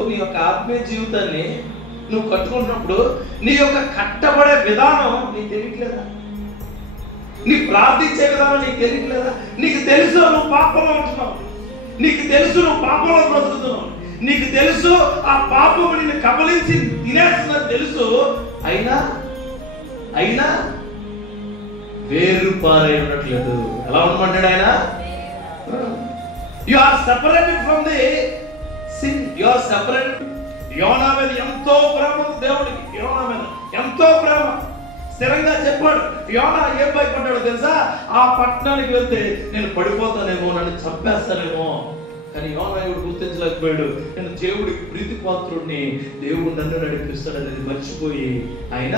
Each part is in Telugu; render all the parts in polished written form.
నీ యొక్క ఆత్మీయ జీవితాన్ని నువ్వు కట్టుకుంటున్నప్పుడు నీ యొక్క కట్టబడే విధానం నీకు తెలియట్లేదా? నీ ప్రార్థించే విధానం నీకు తెలియట్లేదా? నీకు తెలుసు నువ్వు పాపంలో ఉంటున్నావు, నీకు తెలుసు నువ్వు పాపంలో బ్రతుకుతున్నావు, నీకు తెలుసు ఆ పాపము నిన్ను కబలించి తినేస్తున్నది తెలుసు, అయినా వేరు పారై ఉండట్లేదు. ఎలా ఉండమంటాడు ఆయన? You are separated from the sin, you are separated. యోనా మీద ఎంతో ప్రేమ దేవుడికి, యోనా మీద ఎంతో ప్రేమ. స్థిరంగా చెప్పాడు. యోనా ఏం భయపడ్డాడో తెలుసా? ఆ పట్టణానికి వెళ్తే నేను పడిపోతానేమో, నన్ను చంపేస్తానేమో. కానీ యోనా ఎవడు గుర్తించలేకపోయాడు. నేను దేవుడికి ప్రీతిపాత్రుడిని, దేవుడు నన్ను నడిపిస్తాడు అనేది మర్చిపోయి ఆయన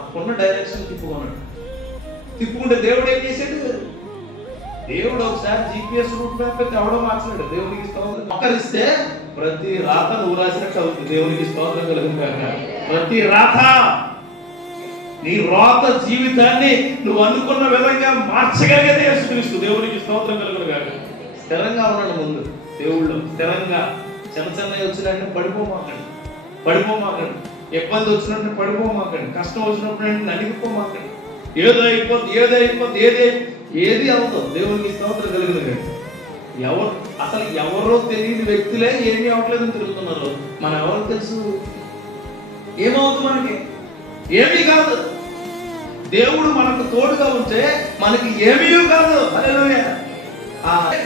అప్పుడున్న డైరెక్షన్ తిప్పుకుంటే దేవుడు ఏం చేశాడు? దేవుడు ఒకసారి GPS రూట్ మ్యాప్ ఎవడో మార్చాడు. దేవునికి స్తోత్రం. మొక్కలిస్తే ప్రతి రాత నువ్వు రాసినట్టు అవుతుంది. దేవునికి స్తోత్రం కలుగుగాక. ప్రతి రాత నీ రాత జీవితాన్ని నువ్వు అనుకున్న విధంగా మార్చగలిగేది యేసుక్రీస్తు. దేవునికి స్తోత్రం కలుగుగాక. స్థిరంగా ఉన్నాడు ముందు దేవుళ్ళు. స్థిరంగా చిన్న వచ్చినట్టు పడిపోమాకండి. ఇబ్బంది వచ్చినట్టు పడిపోమాకండి. కష్టం వచ్చినప్పుడు నలిగిపోమాకండి. ఏది అవ్వదు. దేవునికి స్తోత్రం కలుగుగాక. అసలు ఎవరో తెలియని వ్యక్తులే ఏమీ అవ్వట్లేదని తిరుగుతున్నారు. మనం ఎవరో తెలుసు? ఏమవుతుంది? మనకి ఏమీ కాదు. దేవుడు మనకు తోడుగా ఉంటే మనకి ఏమీ కాదు. హల్లెలూయా.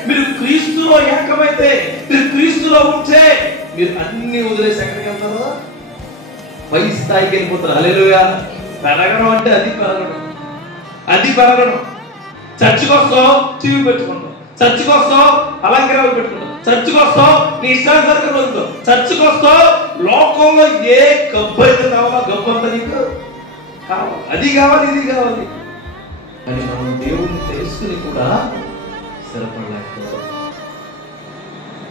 మీరు క్రీస్తులో ఏకమైతే, మీరు క్రీస్తులో ఉంటే మీరు అన్ని వదిలేసి ఎక్కడికి వెళ్తారో పై స్థాయికి వెళ్ళిపోతారు. హల్లెలూయా. పెరగడం అంటే అది పెరగడం. చర్చికి వస్తావు, టీవీ పెట్టుకుంటావు. చర్చికి వస్తావు, అలంకరాలు పెట్టుకుంటావు. చర్చికి వస్తావు, నీ ఇష్టానుసారంగా బతుకుతావు. చర్చికి వస్తావు, లోకంలో ఏ గబ్బు అయితే కావాలో గబ్బు అంతా నీకు కావాలి. అది కావాలి, ఇది కావాలి. అని మనం దేవుడిని తెలుసుకుని కూడా స్థిరపడలేకపోతాం.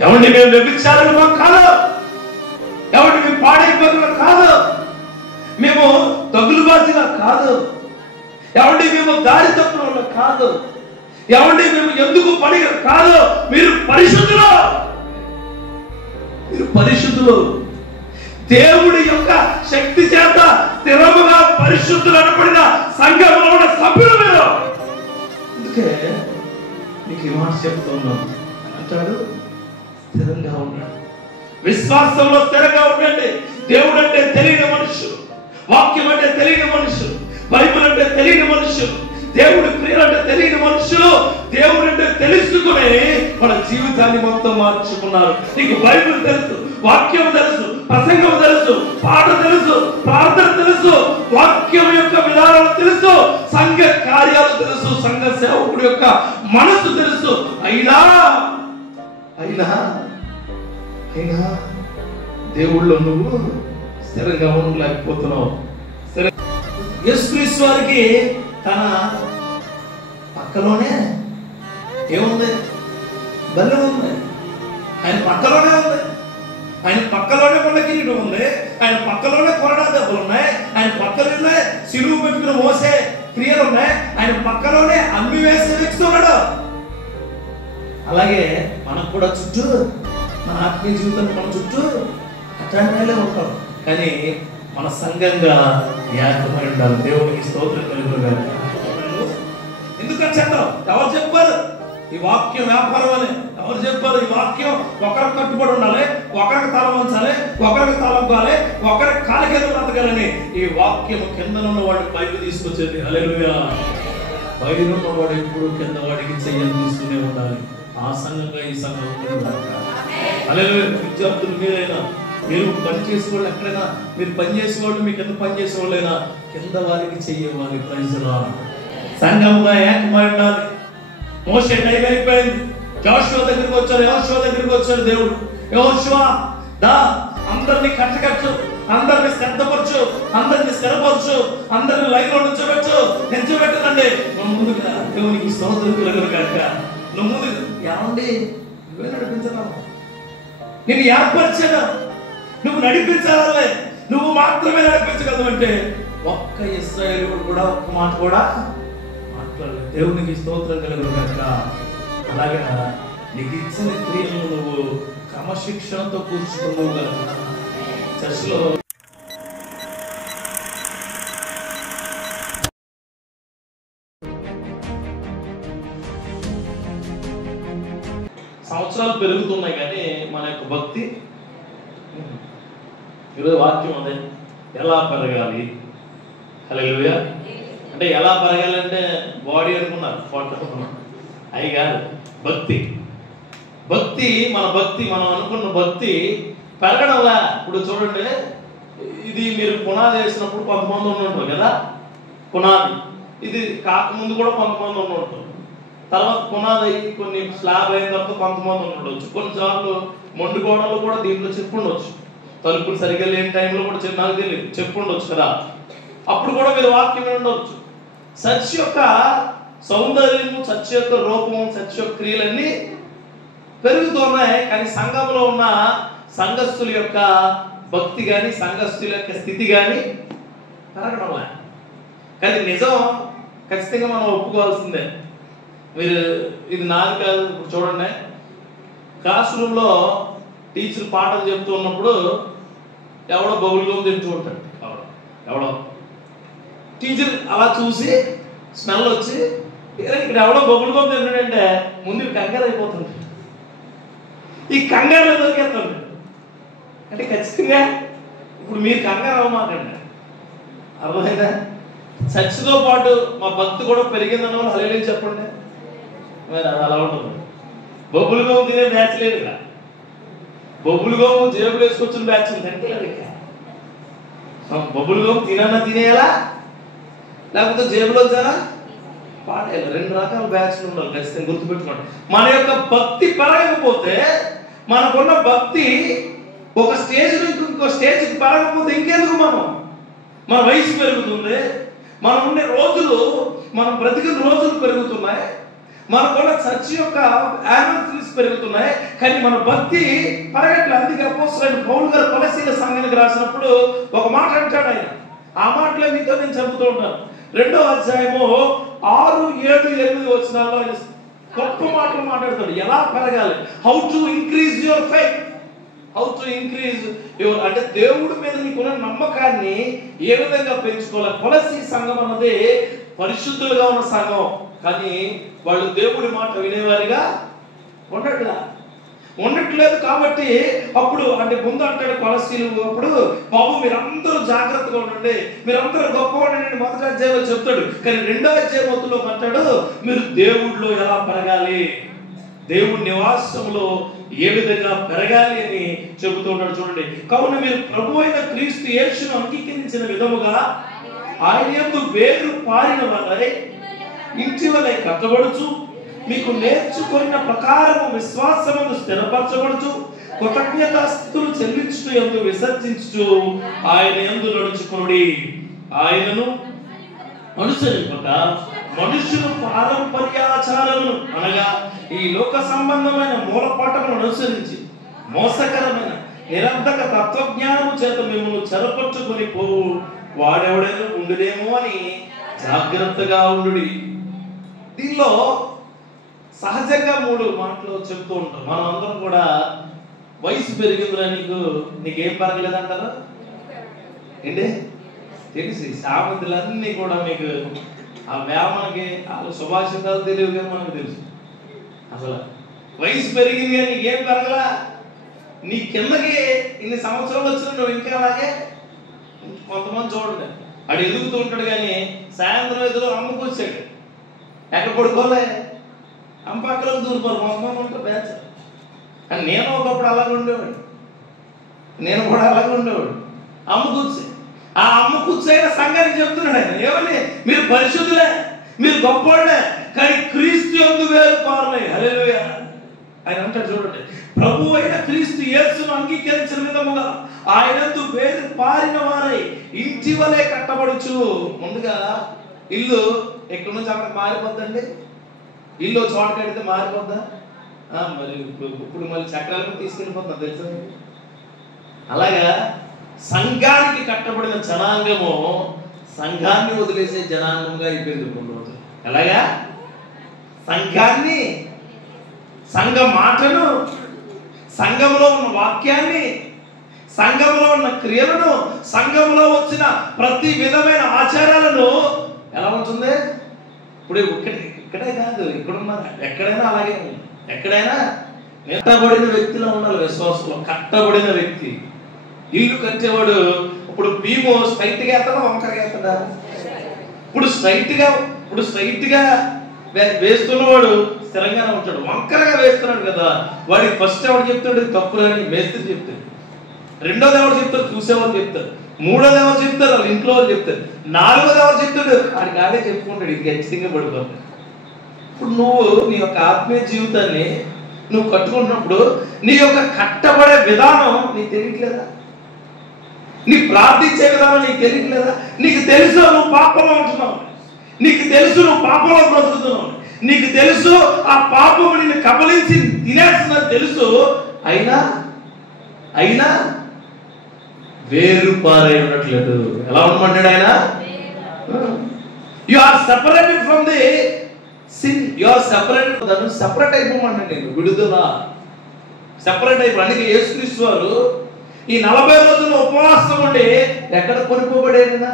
ఎవరిని మేము వ్యభిచారులు కాదు, ఎవరిని మేము పాడైపోతున్నా కాదు, మేము తగులుబాజీలా కాదు, ఎవరిని మేము దారి తప్పుల కాదు, ఎవరిని మేము ఎందుకు పడి కాదు. మీరు పరిశుద్ధులు. దేవుడి యొక్క శక్తి చేత స్థిరముగా పరిశుద్ధులు అనబడిన సంఘంలో ఉన్న సభ్యులు మీరు. అందుకే నీకు ఈ మాట చెప్తున్నాను. అంటాడు స్థిరంగా ఉన్నాడు. విశ్వాసంలో స్థిరంగా ఉండండి. దేవుడు అంటే తెలియని మనుషులు, వాక్యం అంటే తెలియని మనుషులు, బైబిల్ అంటే తెలియని మనుషులు, దేవుడి క్రియలు అంటే తెలియని మనుషులు దేవుడు అంటే తెలుసుకుని మన జీవితాన్ని మొత్తం మార్చుకున్నారు. నీకు బైబిల్ తెలుసు, వాక్యం తెలుసు, ప్రసంగం తెలుసు, పాట తెలుసు, ప్రార్థన తెలుసు, వాక్యం యొక్క విధానాలు తెలుసు, సంఘ కార్యాలు తెలుసు, సంఘ సేవకుడి యొక్క మనసు తెలుసు. అయినా దేవుళ్ళో నువ్వు స్థిరంగా ఉండలేకపోతున్నావు. యేసుక్రీస్తు వారికి తన పక్కలోనే ఏముంది? బల్లెం ఉంది. ఆయన పక్కలోనే ఉంది. ఆయన పక్కలోనే కొండ కిరీటం ఉంది. ఆయన పక్కలోనే కొరడా దెబ్బలు ఉన్నాయి. ఆయన పక్కలోనే సిలువ పెట్టుకుని మోసే క్రియలు ఉన్నాయి. ఆయన పక్కలోనే అమ్మి వేసే వ్యక్తి ఉన్నాడు. అలాగే మనకు కూడా చుట్టూ, మన ఆత్మీయ జీవితం మన చుట్టూ అట్లాంటి వాళ్ళే ఉంటాం. కానీ మన సంఘంగా ఏకమై ఉండాలి. దేవునికి స్తోత్రం కలుగుగాక. ఎందుకని చెప్తాం? ఎవరు చెప్పారు ఈ వాక్యం వ్యాపారం అని? ఎవరు చెప్పారు ఈ వాక్యం? ఒకరికి కట్టుబడి ఉండాలి, ఒకరికి తల వంచాలి, ఒకరికి తలంపాలి, ఒకరికి కాలి కింద బ్రతకాలని. ఈ వాక్యం కింద ఉన్న వాడిని పైకి తీసుకొచ్చేది. హల్లెలూయా. పైన ఉన్నవాడు ఎప్పుడు కింద వాడికి చెయ్యని తీసుకునే ఉండాలి. ఆ సంఘంగా ఈ సంఘం. హల్లెలూయా. విద్యార్థులు మీరైనా, మీరు పని చేసేవాళ్ళు, ఎక్కడైనా మీరు పని చేసేవాళ్ళు, మీ కింద పని చేసేవాళ్ళైనా కింద వారికి చెయ్యవాలి. ప్రైజ్లా. సంఘంగా ఏకమై ఉండాలి. మోషే టైం అయిపోయింది. యెహోషువ దగ్గరికి వచ్చాడు దేవుడు. యెహోషువ దా, అందరినీ కట్టకట్టు, అందరినీ శ్రద్ధపరచు, అందరినీ స్థిరపరచు, అందరినీ లైన్ లో నిల్చోబెట్టనండి. నువ్వు ముందుకు రా. దేవునికి స్తోత్రం కలుగుగాక. నువ్వు ముందు ఏమండి నువ్వే నడిపించరా? నేను ఏర్పరిచాను, నువ్వు నడిపించాలే, నువ్వు మాత్రమే నడిపించగలవు అంటే ఒక్క ఇశ్రాయేలు కూడా ఒక్క మాట కూడా మాట్లాడలేదు. దేవునికి స్తోత్రం కలుగుగాక. అలాగే నీకు ఇచ్చిన క్రియలను నువ్వు క్రమశిక్షణతో కూర్చుకుంటూ చర్చిలో సంవత్సరాలు పెరుగుతున్నాయి కానీ మన యొక్క భక్తి ఈరోజు వాక్యం అదే, ఎలా పెరగాలి. హల్లెలూయా. అంటే ఎలా పెరగాలంటే బాడీ అనుకున్నారు, ఫోటో అనుకున్నారు, అవి కాదు. భక్తి మనం అనుకున్న భక్తి పెరగడంలా. ఇప్పుడు చూడండి, ఇది మీరు పునాది వేసినప్పుడు కొంతమంది ఉండుంటారు కదా, పునాది ఇది కాకముందు కూడా కొంతమంది ఉండుంటారు, తర్వాత పునాది అయ్యి కొన్ని స్లాబ్ అయిన తర్వాత కొంతమంది ఉండవచ్చు, కొన్నిసార్లు మొండి గోడలు కూడా దీంట్లో చెప్పుండొచ్చు, తలుపులు సరిగ్గా లేని టైంలో కూడా నాకు తెలియదు చెప్పుండొచ్చు కదా, అప్పుడు కూడా మీరు వాక్యం ఉండవచ్చు. చర్చ్ యొక్క సౌందర్యము, చర్చ్ యొక్క రూపము, చర్చ్ యొక్క క్రియలన్నీ పెరుగుతున్నాయి. కానీ సంఘంలో ఉన్న సంఘస్థుల యొక్క భక్తి కానీ, సంఘస్థుల యొక్క స్థితి కానీ పెరగడం. కానీ నిజం ఖచ్చితంగా మనం ఒప్పుకోవాల్సిందే. మీరు ఇది నాది కాదు. ఇప్పుడు చూడండి, క్లాస్ రూమ్లో టీచర్ పాఠం చెప్తూ ఉన్నప్పుడు ఎవడో బౌల్గా తింటూ ఉంటాడు. ఎవడో టీచర్ అలా చూసి స్మెల్ వచ్చి ఇక్కడ ఎవడో బొబ్బులుగా తింటాడంటే ముందు కంగారు అయిపోతుంది. ఈ కంగారులో దొరికేస్తుంది. అంటే ఖచ్చితంగా ఇప్పుడు మీరు కంగారు అవ్వమాకండి, అర్థమైందా? చర్చితో పాటు మా భక్తి కూడా పెరిగిందన్న వాళ్ళు హల్లెలూయా చెప్పండి. మరి అది అలా ఉంటుంది. బొబ్బులు గోము తినే బ్యాచ్ లేదు ఇక్కడ. బొబ్బులు గోము జేబులు వేసుకొచ్చిన బ్యాచ్ ఉంది అంటే లేదు ఇక్కడ. బొబ్బులు గోము తినేయాలా లేకపోతే జేబులో వచ్చారా పాడేయాలి. 2 రకాల బ్యాచ్లు ఉండాలి, ఖచ్చితంగా గుర్తుపెట్టుకోండి. మన యొక్క భక్తి పెరగకపోతే, మనకున్న భక్తి ఒక స్టేజ్ నుంచి ఇంకో స్టేజ్కి పెరగకపోతే ఇంకెందుకు మన వయసు పెరుగుతుంది, మనం ఉండే రోజులు, మనం బ్రతికిన రోజులు పెరుగుతున్నాయి, మనకున్న చర్చ్ యొక్క యానివర్సరీస్ పెరుగుతున్నాయి, కానీ మన భక్తి పెరగట్లేదు. అందుకే అపోస్తలుడైన పౌలు గారు కొలస్సీల సంఘానికి రాసినప్పుడు ఒక మాట అంటాడు. ఆయన ఆ మాటలే మీతో నేను చెబుతూ ఉంటాను. 2వ అధ్యాయము 6, 7, 8 వచనాల్లో ఆయన గొప్ప మాటలు మాట్లాడతాడు. ఎలా పెరగాలి, how to increase your faith, how to increase your, అంటే దేవుడి మీద నీకున్న నమ్మకాన్ని ఏ విధంగా పెంచుకోవాలి. కొలస్సీ సంఘం అన్నది పరిశుద్ధులుగా ఉన్న సంఘం, కానీ వాళ్ళు దేవుడి మాట వినేవారిగా ఉండట్లేదు. కాబట్టి అప్పుడు అంటే ముందు అంటాడు కొలస్సీలు, అప్పుడు బాబు మీరందరూ జాగ్రత్తగా ఉండండి, మీరందరూ గొప్పగా ఉండండి, మొదటి అధ్యాయంలో చెప్తాడు. కానీ 2వ అధ్యాయంలో అంటాడు మీరు దేవుడిలో ఎలా పెరగాలి, దేవుడి నివాసంలో ఏ విధంగా పెరగాలి అని చెబుతూ ఉంటాడు. చూడండి, కావున మీరు ప్రభు అయిన క్రీస్తు యేసును అంగీకరించిన విధముగా ఆయన యందు వేరు పారిన వారై ఇంటి వలె కట్టబడుచు, మీకు నేర్చుకున్న ప్రకారము విశ్వాసమును స్థిరపరచబడుచు, కృతజ్ఞతాస్తుతులు చెల్లించుటూ యందు విసర్జించుచు ఆయన యందు నడుచుకొనుడి. ఆయనను అనుసరింపక మనుషులు పారంపర్యాచారమును అనగా ఈ లోక సంబంధమైన మూలపాఠమును అనుసరించి మోసకరమైన నిరర్ధక తత్వజ్ఞానము చేత మిమ్మల్ని చెరపట్టుకొని పోవు వాడెవడైనా ఉండునేమో అని జాగ్రత్తగా ఉండుడి. దీనిలో సహజంగా 3 మాటలు చెప్తూ ఉంటాం. మనం అందరం కూడా వయసు పెరిగిందిరా నీకేం పెరగలేదంటారా ఏంటి తెలిసి సామెతలన్నీ కూడా మీకు ఆ వేమనకి వాళ్ళ సుభాషితాలు తెలియదు కానీ మనకు తెలుసు. అసలు వయసు పెరిగింది కానీ నీకేం పెరగలా, నీ కిందకి ఇన్ని సంవత్సరాలు వచ్చినా నువ్వు ఇంకా అలాగే. కొంతమంది చూడండి, ఆడు ఎదుగుతూ ఉంటాడు కానీ సాయంత్రం ఎదురు అమ్మకు వచ్చాడు, ఎక్కడ పడుకోలే అంపక్కలో దూరిపోరు. కొంతమంది ఉంటారు బ్యాచ్. కానీ నేను ఒకప్పుడు అలాగే ఉండేవాడు, నేను కూడా అలాగే ఉండేవాడు. అమ్మ కూర్చే ఆ అమ్మ కూర్చైన సంఘానికి చెప్తున్నాడు ఆయన, ఏమని మీరు పరిశుద్ధులే, మీరు గొప్పవాళ్ళే, కానీ క్రీస్తు యందు వేరు పారలే. హల్లెలూయా. ఆయన అంటాడు చూడండి, ప్రభు అయిన క్రీస్తు యేసును అంగీకరించిన విధముగా ఆయన యందు వేరు పారిన వారై ఇంటి వలె కట్టబడుచు. ముందుగా ఇల్లు ఎక్కడి నుంచి అక్కడ మారిపోద్దండి, ఇల్లు చోట కడితే మారిపోద్దా? మరి ఇప్పుడు మళ్ళీ చక్రాలకు తీసుకెళ్ళిపోతుందా తెలుసా? అలాగా సంఘానికి కట్టబడిన జనాంగము సంఘాన్ని వదిలేసే జనాంగంగా అయిపోయింది కొన్ని రోజులు. ఎలాగా సంఘాన్ని, సంఘ మాటను, సంఘంలో ఉన్న వాక్యాన్ని, సంఘంలో ఉన్న క్రియలను, సంఘంలో వచ్చిన ప్రతి విధమైన ఆచారాలను ఎలా ఉంటుంది? ఇప్పుడు ఇక్కడే కాదు, ఇక్కడున్న ఎక్కడైనా అలాగే ఉంది. ఎక్కడైనా కట్టబడిన వ్యక్తిలో ఉండాలి. విశ్వాసంలో కట్టబడిన వ్యక్తి. ఇల్లు కట్టేవాడు ఇప్పుడు భీము స్ట్రైట్గా వేస్తాడా, వంకరగా వేస్తాడా? ఇప్పుడు స్ట్రైట్గా వేస్తున్నవాడు స్థిరంగానే ఉంటాడు. వంకరగా వేస్తున్నాడు కదా, వాడికి ఫస్ట్ ఎవరు చెప్తాడు? తప్పులని మేస్త్రి చెప్తాడు. రెండోది ఎవరు చెప్తారు? చూసేవాళ్ళు చెప్తారు. మూడోది ఎవరు చెప్తారు? వాళ్ళ ఇంట్లో వాళ్ళు చెప్తారు. నాలుగోది ఎవరు చెప్తాడు? వాడికి అదే చెప్పుకుంటాడు. ఇది ఖచ్చితంగా పడిపోతాడు. ఇప్పుడు నువ్వు నీ యొక్క ఆత్మీయ జీవితాన్ని నువ్వు కట్టుకుంటున్నప్పుడు నీ యొక్క కట్టబడే విధానం నీకు తెలియట్లేదా? నీ ప్రార్థించే విధానం నీకు తెలియట్లేదా? నీకు తెలుసు నువ్వు పాపంలో ఉంటున్నావు, నీకు తెలుసు నువ్వు పాపంలో బ్రతుకుతున్నావు, నీకు తెలుసు ఆ పాపము నిన్ను కబలించి తినేస్తున్నది తెలుసు. అయినా వేరు పారై ఉండట్లేదు. ఎలా ఉండమంటాడు ఆయన? You are separated from the sin, you are separated. దాన్ని సెపరేట్ అయిపోమంటాడు నేను. విడుదల సెపరేట్ అయిపో. అందుకే యేసుక్రీస్తు వారు ఈ 40 రోజులు ఉపవాసం ఉండి ఎక్కడ కొనుక్కోబడేనా?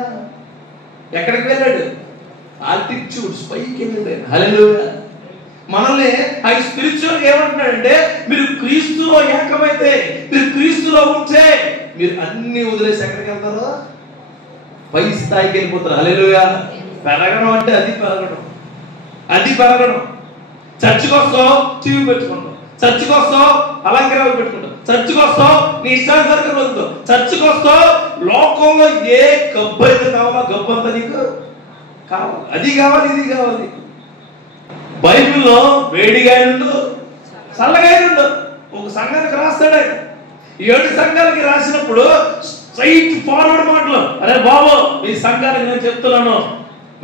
ఎక్కడికి వెళ్ళాడు? ఆల్టిట్యూడ్స్ పైకి వెళ్ళాడు. హల్లెలూయా. మనల్ని ఆయన స్పిరిచువల్ ఏమంటున్నాడంటే, మీరు క్రీస్తులో ఏకమైతే, మీరు క్రీస్తులో ఉంటే మీరు అన్ని వదిలేసి ఎక్కడికి వెళ్తారు? పై స్థాయికి వెళ్ళిపోతారు. హల్లెలూయా. పెరగడం అంటే అది పెరగడం. చర్చికి వస్తావు, టీవీ పెట్టుకుంటావు. చర్చికి వస్తావు, అలంకరాలు పెట్టుకుంటావు. చర్చికి వస్తావు, నీ ఇష్టానుసారంగా వదులుతావు. చర్చికి వస్తావు, లోకంలో ఏ గబ్బు అయితే కావాలో గబ్బు అంతా నీకు కావాలి. అది కావాలి, ఇది కావాలి. బైబిల్లో వేడిగా ఉండు, చల్లగా ఉండు. ఒక సంఘానికి రాస్తాడు ఆయన. 7 సంఘాలకి రాసినప్పుడు స్ట్రైట్ ఫార్వర్డ్ మాటలు. అరే బాబు, ఈ సంఘానికి నేను చెప్తున్నాను,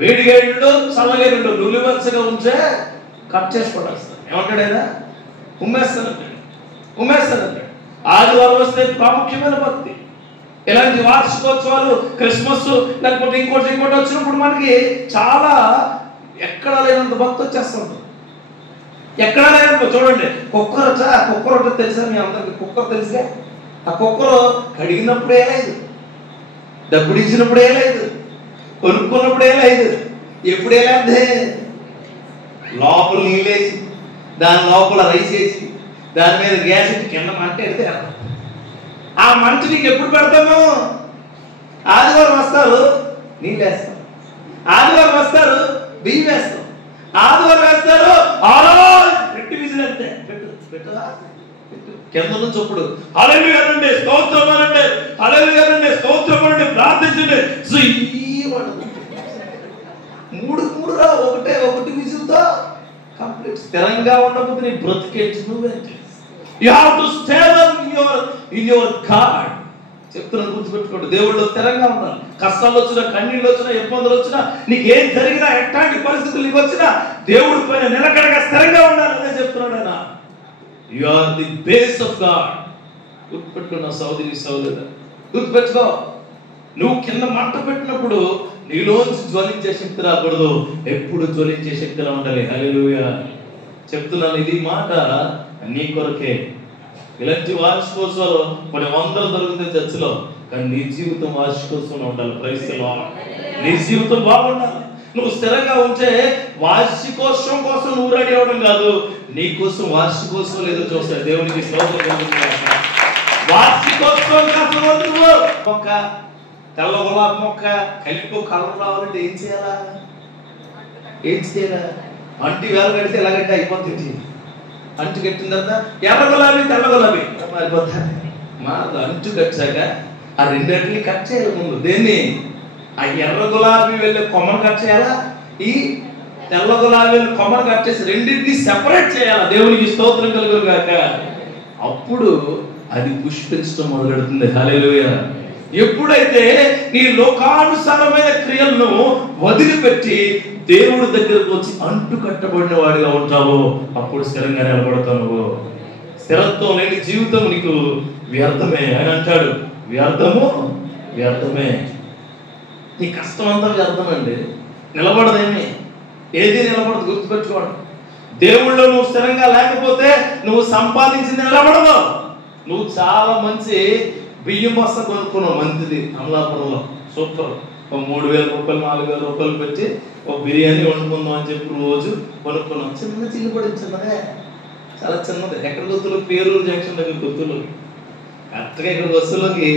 వేడిగా ఉండు, చల్లగా ఉండు, నులివలసగా ఉంటే కట్ చేసి పడేస్తాను. ఏమంటాడు ఆయన? ఉమ్మేస్తానంటాడు. ఆదివారం వస్తే ప్రాముఖ్యమైన భక్తి. ఇలాంటి వార్షికోత్సవాలు, క్రిస్మస్, లేకపోతే ఇంకోటి వచ్చినప్పుడు మనకి చాలా ఎక్కడ లేనంత భక్తి వచ్చేస్తుంది. ఎక్కడ లేనంత. చూడండి, కుక్కర్ తెలుసా మీ అందరికి? కుక్కర్ తెలుసుగా? ఆ కుక్కర్ కడిగినప్పుడే లేదు, డబ్బులు ఇచ్చినప్పుడే లేదు, కొనుక్కున్నప్పుడే లేదు. ఎప్పుడే లేదే? లోపల నీళ్ళేసి, దాని లోపల రైస్ వేసి, దాని మీద గ్యాస్ ఇచ్చి కింద మంట ఎడితే ఆ మంట నీకు ఎప్పుడు పెడతాము? ఆదివారం వస్తారు, నీళ్ళు వేస్తాం. ఆదివారం వస్తారు, బియ్యం వేస్తాం. ఆదివారం వేస్తారు, పెట్టి విసిరేస్తే పెట్టదా? కింద నుంచి ఇప్పుడు హల్లెలూయా అనండి, స్తోత్రం అనండి, హల్లెలూయా అనండి, స్తోత్రం అనండి, ప్రార్థించండి. మూడు రా, ఒకటి విసురుతో కంప్లీట్. స్థిరంగా ఉండకపోతే నీ బ్రతికేట్టు నువ్వేంటి? You have to stay in your God. చెప్తున్నాను, గుర్తుపెట్టుకోండి. దేవుళ్ళు స్థిరంగా ఉండాలి. కష్టాలు వచ్చినా, కన్నీళ్ళు వచ్చినా, ఇబ్బందులు వచ్చినా, నీకేం జరిగినా, ఎట్లాంటి పరిస్థితులు నీకు వచ్చినా దేవుడి పైన నిలకడగా స్థిరంగా ఉండాలి. అదే చెప్తున్నాడు ఆయన. You are the base of God. గుర్తుపెట్టుకున్న సోదరుడు, గుర్తుపెట్టుకో. నువ్వు కింద మంట పెట్టినప్పుడు నీలోంచి జ్వలించే శక్తి రాకూడదు, ఎప్పుడు జ్వలించే శక్తిలో ఉండాలి. హల్లెలూయా. చెప్తున్నాను, ఇది మాట నీ కొరకే. ఇలాంటి వార్షికోత్సవాలు కొన్ని వందలు దొరుకుతాయి చర్చిలో, కానీ నీ జీవితం వార్షికోత్సవం ఉండాలి. Praise the Lord. నీ జీవితం బాగుండాలి. నువ్వు స్థిరంగా ఉంటే వార్షికోత్సవం కోసం నువ్వు రెడీ అవ్వడం కాదు, నీ కోసం వార్షికోత్సవం ఏదో చూస్తాడు. దేవునికి స్తోత్రం. వార్షికోత్సవం కోసం నువ్వు మొక్క, తెల్ల గులాబీ మొక్క కలిపి కలర్ రావాలంటే ఏం చేయాలా? అంటి వేల కడితే ఎలాగంటే అయిపోతుంది. అంటు కట్టిన తర్వాత ఎర్ర గులాబీ, తెల్ల గులాబీ మారిపోతా. మా అంటు కట్టాక ఆ రెండింటిని కట్ చేయాలి ముందు. దేన్ని? ఆ ఎర్ర గులాబీ వెళ్ళే కొమ్మను కట్ చేయాలా, ఈ తెల్ల గులాబీ వెళ్ళే కొమ్మను కట్ చేసి రెండింటిని సెపరేట్ చేయాలా. దేవునికి స్తోత్రం కలుగును గాక. అప్పుడు అది పుష్పించడం మొదలెడుతుంది. హల్లెలూయా. ఎప్పుడైతే నీ లోకానుసారమైన క్రియలను వదిలిపెట్టి దేవుడి దగ్గరకు వచ్చి అంటు కట్టబడిన వాడిగా ఉంటావో అప్పుడు స్థిరంగా నిలబడతావు. నువ్వు స్థిరత్వం లేని జీవితం నీకు వ్యర్థమే. ఆయన అంటాడు, వ్యర్థమే. నీ కష్టం అంతా వ్యర్థమండి. నిలబడదేమి, ఏది నిలబడదు. గుర్తుపెట్టుకోండి, దేవుళ్ళు నువ్వు స్థిరంగా లేకపోతే నువ్వు సంపాదించింది నిలబడదు. నువ్వు చాలా మంచి బియ్యం బస్తా కొనుక్కున్నావు, మంచిది అమలాపురంలో, సూపర్. ఒక 3,000 రూపాయలు 4,000 రూపాయలు పెట్టి ఒక బిర్యానీ వండుకుందాం అని చెప్పి రోజు కొనుక్కున్నాం. చిన్న చిల్లుపడి చిన్నదే, చాలా చిన్నది. ఎక్కడ గుర్తులు? పేరూరు జంక్షన్ దగ్గర గుర్తులు. కరెక్ట్గా ఇక్కడ బస్సులోకి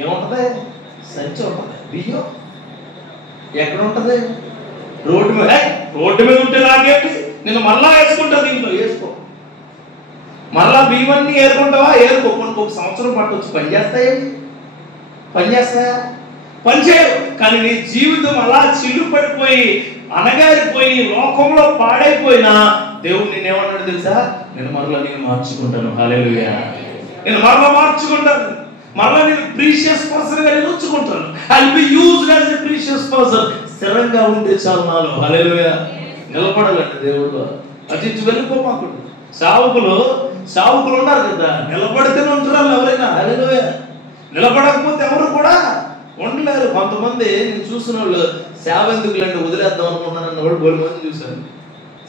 ఏముంటుంది? సంచి ఉంటుంది. బియ్యం ఎక్కడ ఉంటుంది? రోడ్డు మీద. రోడ్డు మీద ఉంటే నాకేంటి, నేను మళ్ళా వేసుకుంటా, దీంట్లో వేసుకో. మళ్ళా బియ్యమన్నీ ఏరుకుంటావా? ఏరుకో. కొన్ని ఒక సంవత్సరం పట్టవచ్చు. పని చేస్తాయా? పని చేయవు. కానీ నీ జీవితం అలా చిల్లు పడిపోయి అనగారిపోయి లోకంలో పాడైపోయినా దేవుడు నేనేమన్నాడు తెలుసా? నేను మార్చుకుంటాను. హల్లెలూయా. నేను మార్చుకుంటాను. నేను ప్రీషియస్ పర్సన్ గా నేను ఉంచుకుంటాను. I will be used as a precious person. స్థిరంగా ఉంటే చాలు నాలో. హల్లెలూయా. నిలబడాలంటే దేవుడు అటు వెళ్ళిపోమాకుడు. సావుకులు ఉన్నారు కదా, నిలబడితేనే ఉంటున్నారు ఎవరైనా. హల్లెలూయా. నిలబడకపోతే ఎవరు కూడా ఉండలేరు. కొంతమంది నేను చూసిన వాళ్ళు సేవ ఎందుకులండి వదిలేద్దాం అనుకున్నాను అన్న వాళ్ళు బోడి మంది చూశాను.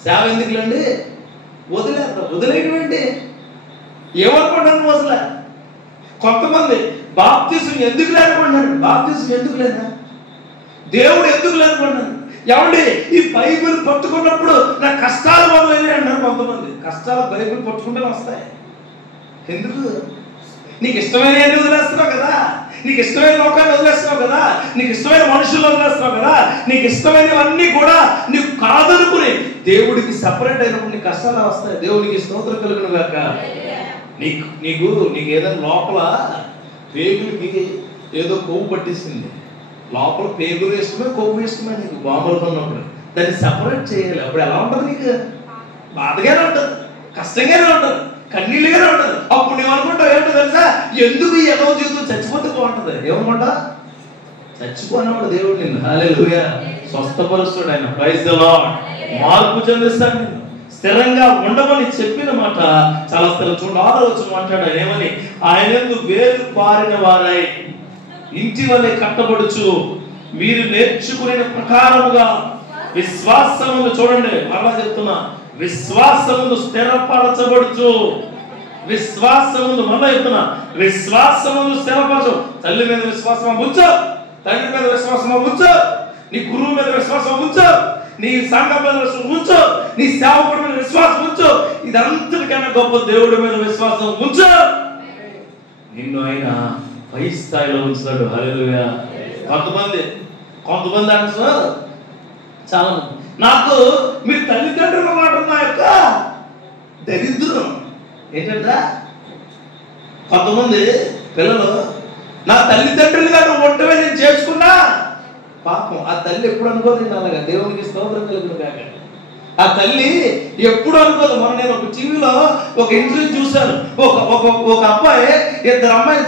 సేవ ఎందుకులండి వదిలేయడం ఏంటి? ఏమనుకుంటాను అసలు? కొంతమంది బాప్తిసం ఎందుకు లేనుకున్నాడు? బాప్తిసం ఎందుకు లేదా? దేవుడు ఎందుకు లేనుకున్నాడు? ఏమండి ఈ బైబిల్ పట్టుకున్నప్పుడు నా కష్టాలు మొదలైనవి అన్నారు కొంతమంది. కష్టాలు బైబిల్ పట్టుకుంటేనే వస్తాయి. ఎందుకు? నీకు ఇష్టమైన అన్ని వదిలేస్తున్నావు కదా, నీకు ఇష్టమైన లోకాన్ని వదిలేస్తున్నావు కదా, నీకు ఇష్టమైన మనుషులు వదిలేస్తున్నావు కదా, నీకు ఇష్టమైనవన్నీ కూడా నీకు కాదనుకుని దేవుడికి సపరేట్ అయినప్పుడు నీకు కష్టాలు వస్తాయి. దేవునికి స్తోత్రం కలుగును గాక. నీకు ఏదైనా లోపల పేగులకి ఏదో కొవ్వు పట్టేసింది. లోపల పేగులు ఇష్టమే, కొవ్వు ఇష్టమే. నీకు బాంబులు కొన్నప్పుడు దాన్ని సపరేట్ చేయాలి. అప్పుడు ఎలా ఉంటుంది? నీకు బాధగానే ఉంటుంది, కష్టంగానే ఉంటుంది, కన్నీళ్ళుగానే ఉంటుంది. అప్పుడు నువ్వు అనుకుంటావు ఏంటో తెలుసా? ఎందుకు ఈ ఎన్నో జీవితం చచ్చిపోతే బాగుంటుంది. ఏమనుకుంటా? చచ్చిపోయినప్పుడు దేవుడు నిన్ను హల్లెలూయా స్వస్థపరుస్తాడు. ఆయన ప్రైజ్ ది లార్డ్. మార్పు చెందిస్తాడు. నిన్ను స్థిరంగా ఉండమని చెప్పిన మాట చాలా స్థిరం. చూడండి 6వ వచనం మాట్లాడాడు. ఏమని? ఆయనందు వేరు పారిన వారై ఇంటి వలె కట్టబడుచు మీరు నేర్చుకునే ప్రకారముగా విశ్వాసమును, చూడండి మరలా చెప్తున్నా, విశ్వాసమును స్థిరపరచబడుచు. విశ్వాసమును మరలా చెప్తున్నా, విశ్వాసమును స్థిరపరచు. తల్లి మీద విశ్వాసం ఉంచు, తండ్రి మీద విశ్వాసం ఉంచు, నీ గురువు మీద విశ్వాసం ఉంచు, నీ సంఘం మీద విశ్వాసం ఉంచు, నీ సేవకుడి మీద విశ్వాసం ఉంచు. ఇదంతటికన్నా గొప్ప దేవుడి మీద విశ్వాసం ఉంచు. నిన్ను ఆయన పై స్థాయిలో ఉంచుతాడు. హల్లెలూయా. కొంతమంది అంటున్నారు, చాలా మంది, నాకు మీ తల్లిదండ్రుల మాట నా యొక్క దరిద్రం ఏంటంట. కొంతమంది పిల్లలు నా తల్లిదండ్రులు గారు ఒంటమే నేను చేసుకున్నా. పాపం ఆ తల్లి ఎప్పుడు అనుకోదు అలాగా. దేవునికి స్తోత్రం కలుగును గాక. ఆ తల్లి ఎప్పుడు అనుకోదు. మొన్న నేను ఒక టీవీలో ఒక ఇంటర్వ్యూ చూశాను. ఒక అబ్బాయి 2 అమ్మాయిని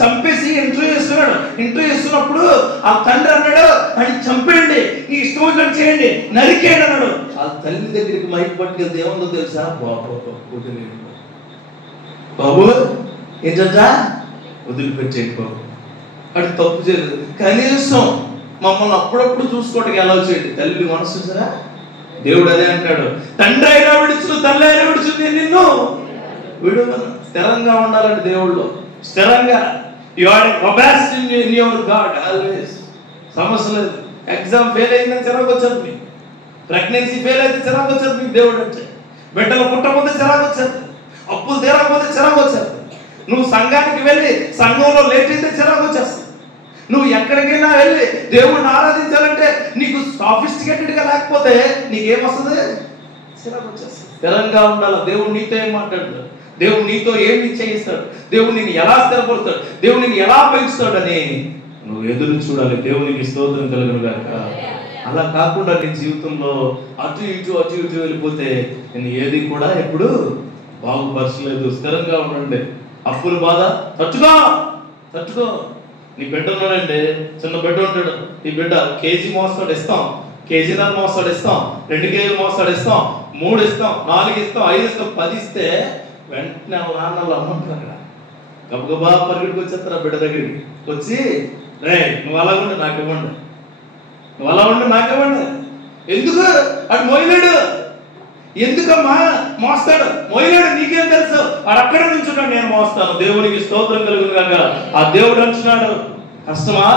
చంపేసి ఇంటర్వ్యూ ఇస్తున్నాడు. ఇంటర్వ్యూ ఇస్తున్నప్పుడు ఆ తండ్రి అన్నాడు, అని చంపేయండి, నీ ఇష్టం వచ్చినట్టు చేయండి, నరికేయండి అన్నాడు. ఆ తల్లి దగ్గరికి మైక్ పట్టుకెళ్తే ఏముందో తెలుసా? బాబు ఏంటంటా వదిలిపెట్టేయండి బాబు, అది తప్పు చేయలేదు, కనీసం మమ్మల్ని అప్పుడప్పుడు చూసుకోవడానికి ఎలా చేయండి. తల్లి మనసు చూసారా? దేవుడు అదే అంటాడు, తండ్రి అయినా విడుచు తల్లి అయినా విడుచు నిన్ను విడువను. స్థిరంగా ఉండాలంటే దేవుళ్ళు స్థిరంగా. You are robust in your God always. సమస్య లేదు. ఎగ్జామ్ ఫెయిల్ అయిందని చిరాకు వచ్చేది మీకు, ప్రెగ్నెన్సీ ఫెయిల్ అయితే చిరాకు వచ్చేది మీకు. దేవుడు అంటే బిడ్డలు పుట్టకపోతే చిరాకు వచ్చేది, అప్పులు తీరకపోతే చిరాకు వచ్చేది, నువ్వు సంఘానికి వెళ్ళి సంఘంలో లేట్ అయితే చిరాకు వచ్చేస్తుంది, నువ్వు ఎక్కడికైనా వెళ్ళి దేవుడిని ఆరాధించాలంటే నీకు సాఫిస్టికేటెడ్ గా లేకపోతే నీకేమొస్తుంది? చిరాకు వచ్చేస్తుంది. స్థిరంగా ఉండాలి. దేవుడు నీతో ఏం మాట్లాడతాడు, దేవుడు నీతో ఏమి చేయిస్తాడు, దేవుడు నిన్ను ఎలా స్థిరపరుస్తాడు, దేవుడు నిన్ను ఎలా పెంచుతాడు అని నువ్వు ఎదురు చూడాలి. దేవునికి స్తోత్రం కలుగును గాక. అలా కాకుండా నీ జీవితంలో అటు ఇటు వెళ్ళిపోతే నేను ఏది కూడా ఎప్పుడు బాగుపరచలేదు. స్థిరంగా ఉండండి. అప్పుల బాధ తట్టుకో. నీ బిడ్డ ఉన్నాడండి, చిన్న బిడ్డ ఉంటాడు. ఈ బిడ్డ కేజీ మోస్తాడు ఇస్తాం, కేజీన్నర మోస్తాడు ఇస్తాం, 2 కేజీలు మోస్తాడు ఇస్తాం, 3 ఇస్తాం, 4 ఇస్తాం, 5 ఇస్తాం, 10 ఇస్తే వెంటనే నాన్నలు అమ్మంటారు అక్కడ గబగబా పరిగెడికి వచ్చేస్తారు ఆ బిడ్డ దగ్గరికి. వచ్చి రే నువ్వు అలా ఉండి నాకు ఇవ్వండి, నువ్వు అలా ఉండి నాకు ఇవ్వండి. ఎందుకు? అటు మోయలేడు. ఎందుకమ్మా మోస్తాడు? మోయలేడు. నీకేం తెలుసు? వాడు అక్కడ నుంచున్నాడు, నేను మోస్తాను. దేవునికి స్తోత్రం కలుగును గాక. ఆ దేవుడు అంటున్నాడు, కష్టమా,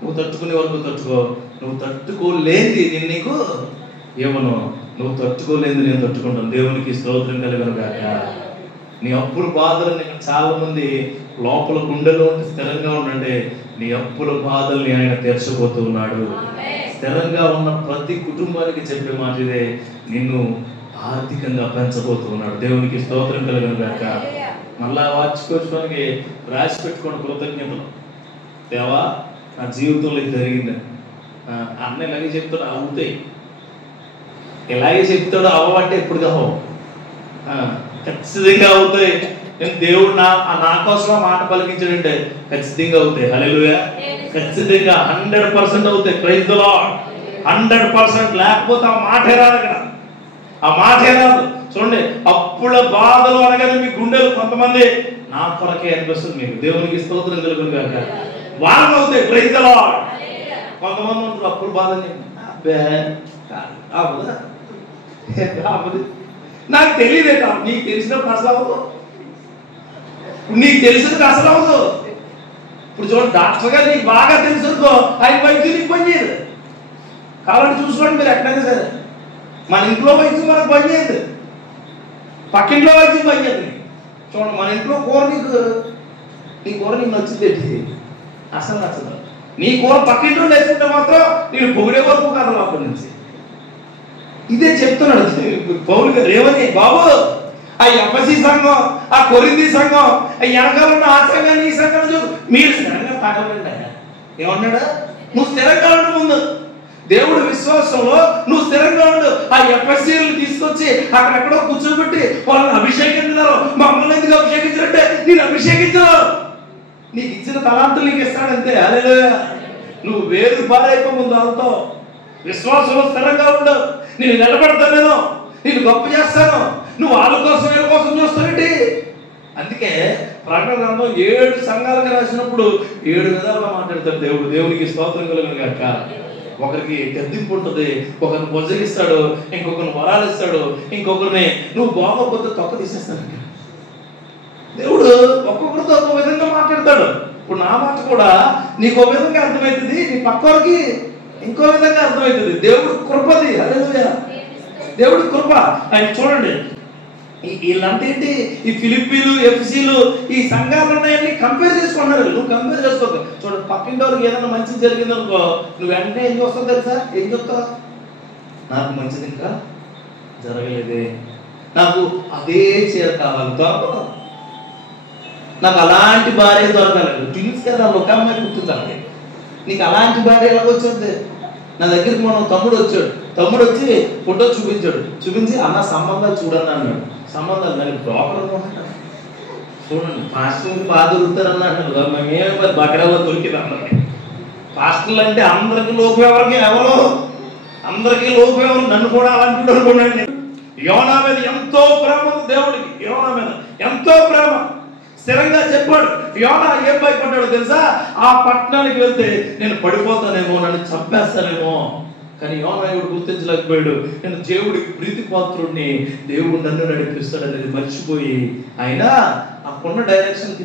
నువ్వు తట్టుకునే వరకు తట్టుకో, నువ్వు తట్టుకోలేంది నేను నీకు ఇవ్వను, నువ్వు తట్టుకోలేంది నేను తట్టుకుంటాను. దేవునికి స్తోత్రం కలుగును గాక. నీ అప్పుల బాధలు చాలా మంది లోపల గుండెలో స్థిరంగా ఉండండి. నీ అప్పుల బాధల్ని ఆయన తీర్చబోతూ ఉన్నాడు. స్థిరంగా ఉన్న ప్రతి కుటుంబానికి చెప్పే మాట ఇదే, నిన్ను ఆర్థికంగా పెంచబోతూ ఉన్నాడు. దేవునికి స్తోత్రం కలుగును గాక. మళ్ళా వార్షికోత్సవానికి రాసి పెట్టుకోండి కృతజ్ఞతలు. దేవా, నా జీవితంలో ఇది జరిగింది. అన్న ఇలాగే చెప్తాడు, అవుతాయి. ఇలాగే చెప్తాడు, అవ్వబట్టే ఎప్పుడు కావు, ఖచ్చితంగా అవుతాయి. నేను దేవుడు నా కోసం మాట పలికించాడంటే ఖచ్చితంగా అవుతాయి. హల్లెలూయా. ఖచ్చితంగా 100% అవుతాయి. Praise the Lord. 100%. లేకపోతే ఆ మాటే రాదు. అక్కడ ఆ మాటే రాదు. చూడండి, అప్పుల బాధలు అనగానే మీ గుండెలు కొంతమంది నా కొరకే అనిపిస్తుంది మీకు. దేవునికి స్తోత్రం కలుగును గాక. వాళ్ళకి అవుతాయి. Praise the Lord. కొంతమంది ఉంటారు అప్పుల బాధని, నాకు తెలియదే కాదు. నీకు తెలిసినప్పుడు అసలు అవ్వదు, నీకు తెలిసినప్పుడు అసలు అవ్వదు. ఇప్పుడు చూడండి, డాక్టర్ గారు నీకు బాగా తెలుసుకో, ఆయన వైద్యులు నీకు పని చేయదు. కాబట్టి చూసుకోండి మీరు ఎక్కడైనా సరే, మన ఇంట్లో వైద్యం మనకు పని చేయదు, పక్కింట్లో వైద్యం పని చేయదు. చూడండి, మన ఇంట్లో కూర నీ కూర నీకు నచ్చింది, అసలు నచ్చదు. నీ కూర పక్కింట్లో వేసుకుంటే మాత్రం నేను పొగిడే వరకు కాదు అప్పటి నుంచి. ఇదే చెప్తున్నాడు పౌలు గారు. ఏమని, బాబు ఆ ఎఫ్ఎస్సి సంఘం, ఆ కొరింథీ సంఘం, ఆ వెనకాల ఉన్న ఆ సంఘాన్ని, ఈ సంఘాన్ని చూసి మీరు స్థిరంగా తాగలండి. ఏమన్నాడు? నువ్వు స్థిరంగా ఉండు. ముందు దేవుడు విశ్వాసంలో నువ్వు స్థిరంగా ఉండు. ఆ ఎఫ్ఎస్సీలను తీసుకొచ్చి అక్కడెక్కడో కూర్చోబెట్టి వాళ్ళని అభిషేకించారు. మమ్మల్ని ఎందుకు అభిషేకించారంటే నేను అభిషేకించాను, నీకు ఇచ్చిన తలాంతులు నీకు ఇస్తాడంతే. హల్లెలూయా. నువ్వు వేరు పారైపో ముందు వాళ్ళతో విశ్వాసంలో స్థిరంగా ఉండు. నేను నిలబడతాను, నేను గొప్ప చేస్తాను. నువ్వు వాళ్ళ కోసం వీళ్ళ కోసం చూస్తావేంటి? అందుకే ప్రకటన గ్రంథం 7 సంఘాలకు రాసినప్పుడు 7 విధాలుగా మాట్లాడతాడు దేవుడు. దేవునికి స్తోత్రం కలుగును గాక. ఒకరికి గద్దింపు ఉంటుంది, ఒకరిని పొజగిస్తాడు, ఇంకొకరిని వరాలు ఇస్తాడు, ఇంకొకరిని నువ్వు బాగోకపోతే తొక్క తీసేస్తాడు. దేవుడు ఒక్కొక్కరితో ఒక్కొక్క విధంగా మాట్లాడతాడు. ఇప్పుడు నా మాట కూడా నీకు ఒక విధంగా అర్థమవుతుంది, నీ పక్కవారికి ఇంకో విధంగా అర్థమవుతుంది. దేవుడు కృపది. హల్లెలూయా. దేవుడు కృప. ఆయన చూడండి, వీళ్ళంటే ఏంటి, ఈ ఫిలిప్పీలు, ఎఫ్సీలు, ఈ సంఘాలు ఉన్నాయని కంపేర్ చేసుకున్నారు. నువ్వు కంపేర్ చేసుకోక. చూడండి, పక్కింటి వాళ్ళకి ఏదైనా మంచిది జరిగింది అనుకో, నువ్వు వెంటనే ఏం చూస్తావు తెలుసా? ఏం చెప్తావు? నాకు మంచిది ఇంకా జరగలేదే, నాకు అదే చీర కావాలి, దొరకదు, నాకు అలాంటి భార్య దొరకాలి. ట్విన్స్ కదా, ఒక అమ్మాయి పుట్టిందండి, నీకు అలాంటి భార్య ఎలాగొచ్చింది? నా దగ్గరికి మనం తమ్ముడు వచ్చి ఫోటో చూపించి అన్న సంబంధాలు చూడండి అన్నాడు. సంబంధాలు దానికి బ్రోకర్ అనుకుంటున్నాను. చూడండి, పాస్టర్కి బాగా దొరుకుతారని అంటారు. మేమే మరి బకరాలో దొరికింది అందరికి. పాస్టర్లు అంటే అందరికి లోపు ఎవరు అందరికీ లోపు ఎవరు? నన్ను కూడా అలాంటి అనుకున్నాను. యోనా మీద ఎంతో ప్రేమ దేవుడికి, యోనా మీద ఎంతో ప్రేమ. స్థిరంగా చెప్పాడు. యోనా ఏం భయపడ్డాడు తెలుసా? ఆ పట్టణానికి వెళ్తే నేను పడిపోతానేమో, నన్ను చంపేస్తానేమో. కానీ యోనా ఎవడు గుర్తించలేకపోయాడు. నేను దేవుడికి ప్రీతిపాత్రుడిని, దేవుడు నన్ను నడిపిస్తాడు అనేది మర్చిపోయి ఆయన అక్కడున్న డైరెక్షన్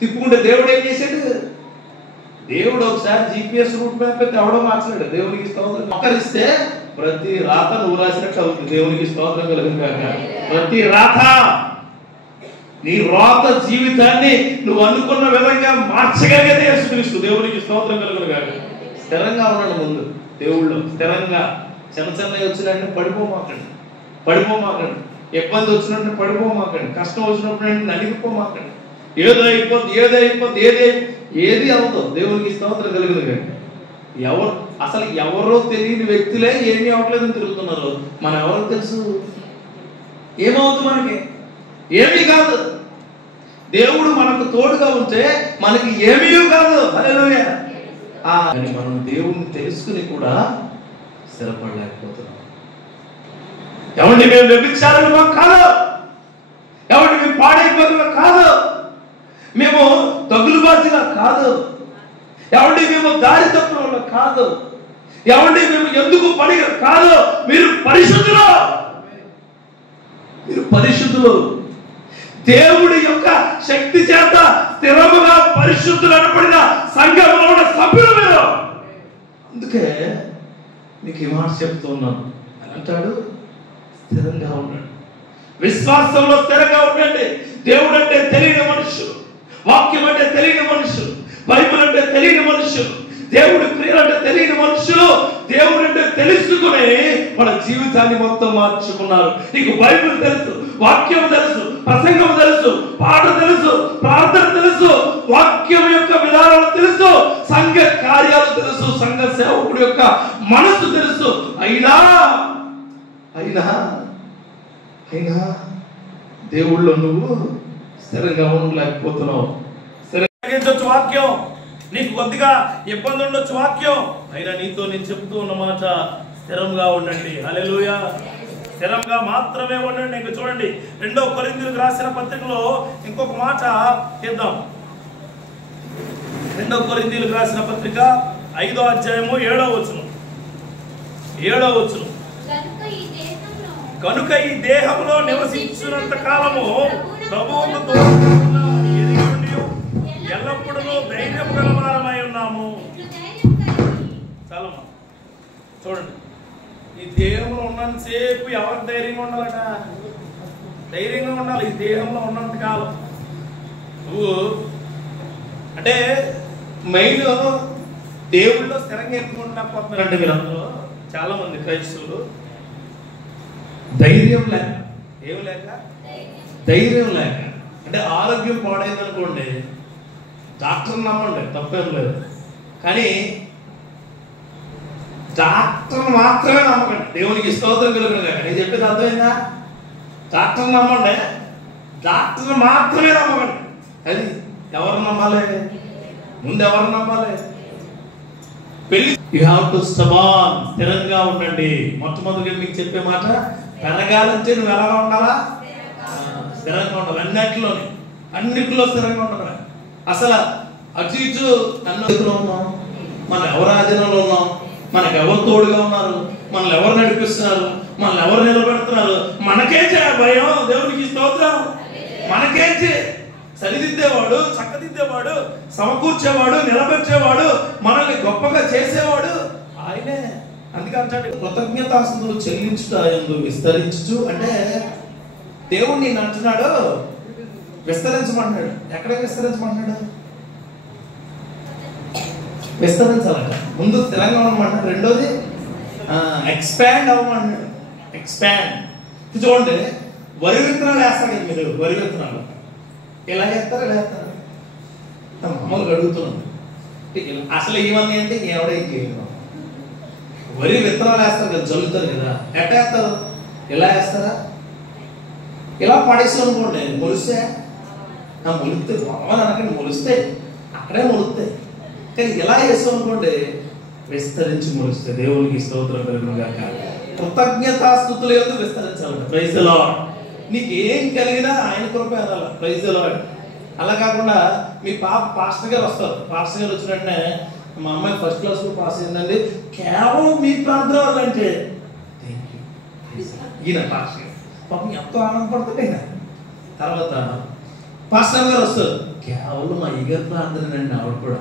తిప్పుకుంటే దేవుడు ఏం చేశాడు? దేవుడు ఒకసారి GPS రూట్ మ్యాప్ అయితే ఎవడో మార్చలేడు. దేవునికి స్తోత్రం. మొక్కరిస్తే ప్రతి రాత నువ్వు రాసినట్టు అవుతుంది. దేవునికి స్తోత్రం కలుగును గాక. ప్రతి రాత నీ రాత జీవితాన్ని నువ్వు అనుకున్న విధంగా మార్చగలిగేది యేసుక్రీస్తు. దేవునికి స్తోత్రం కలుగును గాక. స్థిరంగా ఉన్నాడు ముందు దేవుళ్ళు. స్థిరంగా చిన్న వచ్చినట్టు పడిపోమాకండి. ఇబ్బంది వచ్చినట్టు పడిపోమాకండి. కష్టం వచ్చినప్పుడు నలిగిపోమాకండి. ఏది అవ్వదు. దేవునికి స్తోత్రం కలుగును గాక. అసలు ఎవరో తెలియని వ్యక్తులే ఏమీ అవ్వట్లేదని తిరుగుతున్నారు. మనం ఎవరో తెలుసు? ఏమవుతుంది? మనకి ఏమీ కాదు. దేవుడు మనకు తోడుగా ఉంటే మనకి ఏమీ కాదు. హల్లెలూయా. కానీ మనం దేవుడిని తెలుసుకుని కూడా స్థిరపడలేకపోతున్నాం. ఎవరిని మేము వ్యభిచారులు కాదు, ఎవరిని మేము పాడైపోతున్నా కాదు, మేము తగులుబాటుగా కాదు, ఎవరిని మేము దారి తప్పుల కాదు, ఎవరిని మేము ఎందుకు పడి కాదు. మీరు పరిశుద్ధులు. దేవుడి యొక్క శక్తి చేత స్థిరముగా పరిశుద్ధులు అనబడిన సంఘంలో ఉన్న సభ్యులు మీరు. అందుకే నీకు ఈ మాట చెప్తూ ఉన్నాను. అంటాడు స్థిరంగా ఉండండి, విశ్వాసంలో స్థిరంగా ఉండండి. దేవుడు అంటే తెలియని మనుషులు, వాక్యం అంటే తెలియని మనుషులు, బైబిల్ అంటే తెలియని మనుషులు, దేవుడి క్రియలు అంటే తెలియని మనుషులు దేవుడు అంటే తెలుసుకుని మన జీవితాన్ని మొత్తం మార్చుకున్నారు. నీకు బైబిల్ తెలుసు, వాక్యం తెలుసు, ప్రసంగం తెలుసు, పాట తెలుసు, ప్రార్థన తెలుసు, వాక్యం యొక్క విధానాలు తెలుసు, సంఘ కార్యాలు తెలుసు, సంఘ సేవకుడి యొక్క మనసు తెలుసు. అయినా దేవుళ్ళో నువ్వు స్థిరంగా ఉండలేకపోతున్నావు. వాక్యం నీకు కొద్దిగా ఇబ్బంది ఉండొచ్చు, వాక్యం అయినా నీతో నేను చెప్తూ ఉన్న మాట స్థిరంగా ఉండండి. హల్లెలూయా. స్థిరంగా మాత్రమే ఉండండి. ఇంక చూడండి 2 కొరింథీయులకు రాసిన పత్రికలో ఇంకొక మాట చేద్దాం. 2 కొరింథీయులకు రాసిన పత్రిక 5వ అధ్యాయము 7వ వచనం. కనుక ఈ దేహంలో నివసించినంత కాలము ప్రభువును ఎల్లప్పుడూ ధైర్యం గలవారమై ఉన్నాము. చాలా చూడండి, ఈ దేహంలో ఉన్నంతసేపు ఎవరికి ధైర్యంగా ఉండాలట? ధైర్యంగా ఉండాలి ఈ దేహంలో ఉన్నంత కాలం. నువ్వు అంటే మెయిన్ దేవుళ్ళో స్థిరంగా ఎన్నుకుంటున్నారంటే మీరందరూ చాలా మంది క్రైస్తవులు ధైర్యం లేక, ఏం లేక, ధైర్యం లేక. అంటే ఆరోగ్యం పాడైంది అనుకోండి, డాక్టర్ నమ్మండి, తప్పేం లేదు. కానీ డాక్టర్ మాత్రమే నమ్మకండి. దేవునికి స్తోత్రం కలుగును. నేను చెప్పేది అర్థమైందా? డాక్టర్ నమ్మండి, డాక్టర్ మాత్రమే నమ్మకండి. అది ఎవరు నమ్మాలి? ముందు ఎవరు నమ్మాలి? పెళ్లి యు హావ్ టు స్టబాన్, స్థిరంగా ఉండండి. మొట్టమొదటిగా మీకు చెప్పే మాట, పెరగాలంటే నువ్వు ఎలా ఉండాలా? స్థిరంగా ఉండాలి. అన్నిటిలో స్థిరంగా ఉండాలి. అసలు అటు ఇటు అన్నిలో ఉన్నాం, మనం ఎవరు ఆధీనంలో ఉన్నాం, మనకు ఎవరు తోడుగా ఉన్నారు, మనల్ని ఎవరు నడిపిస్తున్నారు, మనల్ని ఎవరు నిలబెడుతున్నారు, మనకేంచి భయం. దేవునికి స్తోత్రం. మనకేంచి సరిదిద్దేవాడు, చక్కదిద్దేవాడు, సమకూర్చేవాడు, నిలబెట్టేవాడు, మనల్ని గొప్పగా చేసేవాడు ఆయనే. అందుకే అంటాడు కృతజ్ఞతాస్తుతులు చెల్లించుట యందు విస్తరించు. అంటే దేవుడు నేను అంటున్నాడు విస్తరించమంటున్నాడు. ఎక్కడ విస్తరించమంటున్నాడు? విస్తరించాలంట. ముందు స్థిరంగా ఉండమంటాడు, రెండోది ఎక్స్పాండ్ అవ్వమంటున్నాడు. ఎక్స్పాండ్. చూడండి, వరి విత్తనాలు వేస్తారు కదా మీరు. వరి విత్తనాలు ఎలా వేస్తారు? ఎలా వేస్తారు? మామూలుగా అడుగుతున్నాను. అసలు ఇవన్నీ అంటే ఎవడే ఇంకేమో వరి విత్తనాలు వేస్తారు కదా, జల్లుతారు కదా. ఎట్ట వేస్తారు? ఎలా వేస్తారా? ఇలా పడేసి అనుకోండి, మొలిస్తే మొలిస్తే మామూలు అనకండి, మొలిస్తే అక్కడే మొలుస్తాయి. కానీ ఇలా వేస్తాం అనుకోండి, విస్తరించి మొలిస్తే. దేవునికి స్తోత్రం కలుగును గాక. కృతజ్ఞతాస్తుతులు యందు విస్తరించాలంట. Praise the lord. నీకు ఏం కలిగినా ఆయన కృప అనాలి. Praise the Lord. అలా కాకుండా మీ పాస్టర్ గారు వస్తారు. పాస్టర్ గారు వచ్చిన వెంటనే మా అమ్మాయి ఫస్ట్ క్లాస్లో పాస్ అయిందండి, కేవలం మీ ప్రార్థన వల్ల అంటే ఈయన పాస్టర్ గారు పాపం ఎంతో ఆనందపడుతుంది. అయినా తర్వాత పాస్టర్ గారు వస్తారు, కేవలం మా ఈగర్ ప్రార్థనండి. ఆవిడ కూడా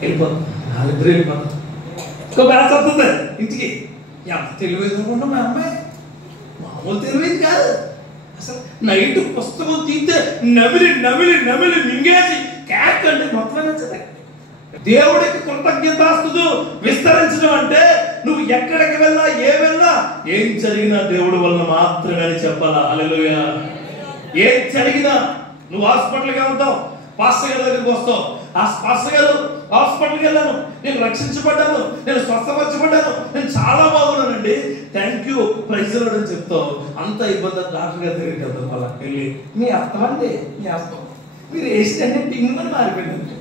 వెళ్ళిపోతాం, వాళ్ళిద్దరు వెళ్ళిపోతాం. ఇంకో బ్యాచ్ వస్తుంది ఇంటికి. ఎంత తెలివైంది అనుకుంటా మా అమ్మాయి, మామూలు తెలివైంది కాదు. అసలు నైట్ పుస్తకం తీస్తే నమిలి నమిలి నమిలి మింగేసి క్యాక్ అంటే మొత్తం నచ్చదు. దేవుడికి కృతజ్ఞతాస్తుతులు విస్తరించడం అంటే నువ్వు ఎక్కడికి వెళ్ళా, ఏం జరిగినా దేవుడి వలన మాత్రమే అని చెప్పాలా. హల్లెలూయా. ఏం జరిగినా నువ్వు హాస్పిటల్కి వెళ్తావు, పాస్టర్ గారి దగ్గరికి వస్తావు. ఆ పాస్టర్ గారు హాస్పిటల్కి వెళ్ళాను, నేను రక్షించబడ్డాను, నేను స్వస్థపరచబడ్డాను, నేను చాలా బాగున్నానండి, thank you, praise the Lord అని చెప్తావు. అంత ఇబ్బంది డాక్టర్ గారి దగ్గరికి వెళ్తాం. అలా వెళ్ళి మీ అర్థం అండి, మీ అర్థం మీరు వేసినంటే టింగ్ మారిపోయిందండి.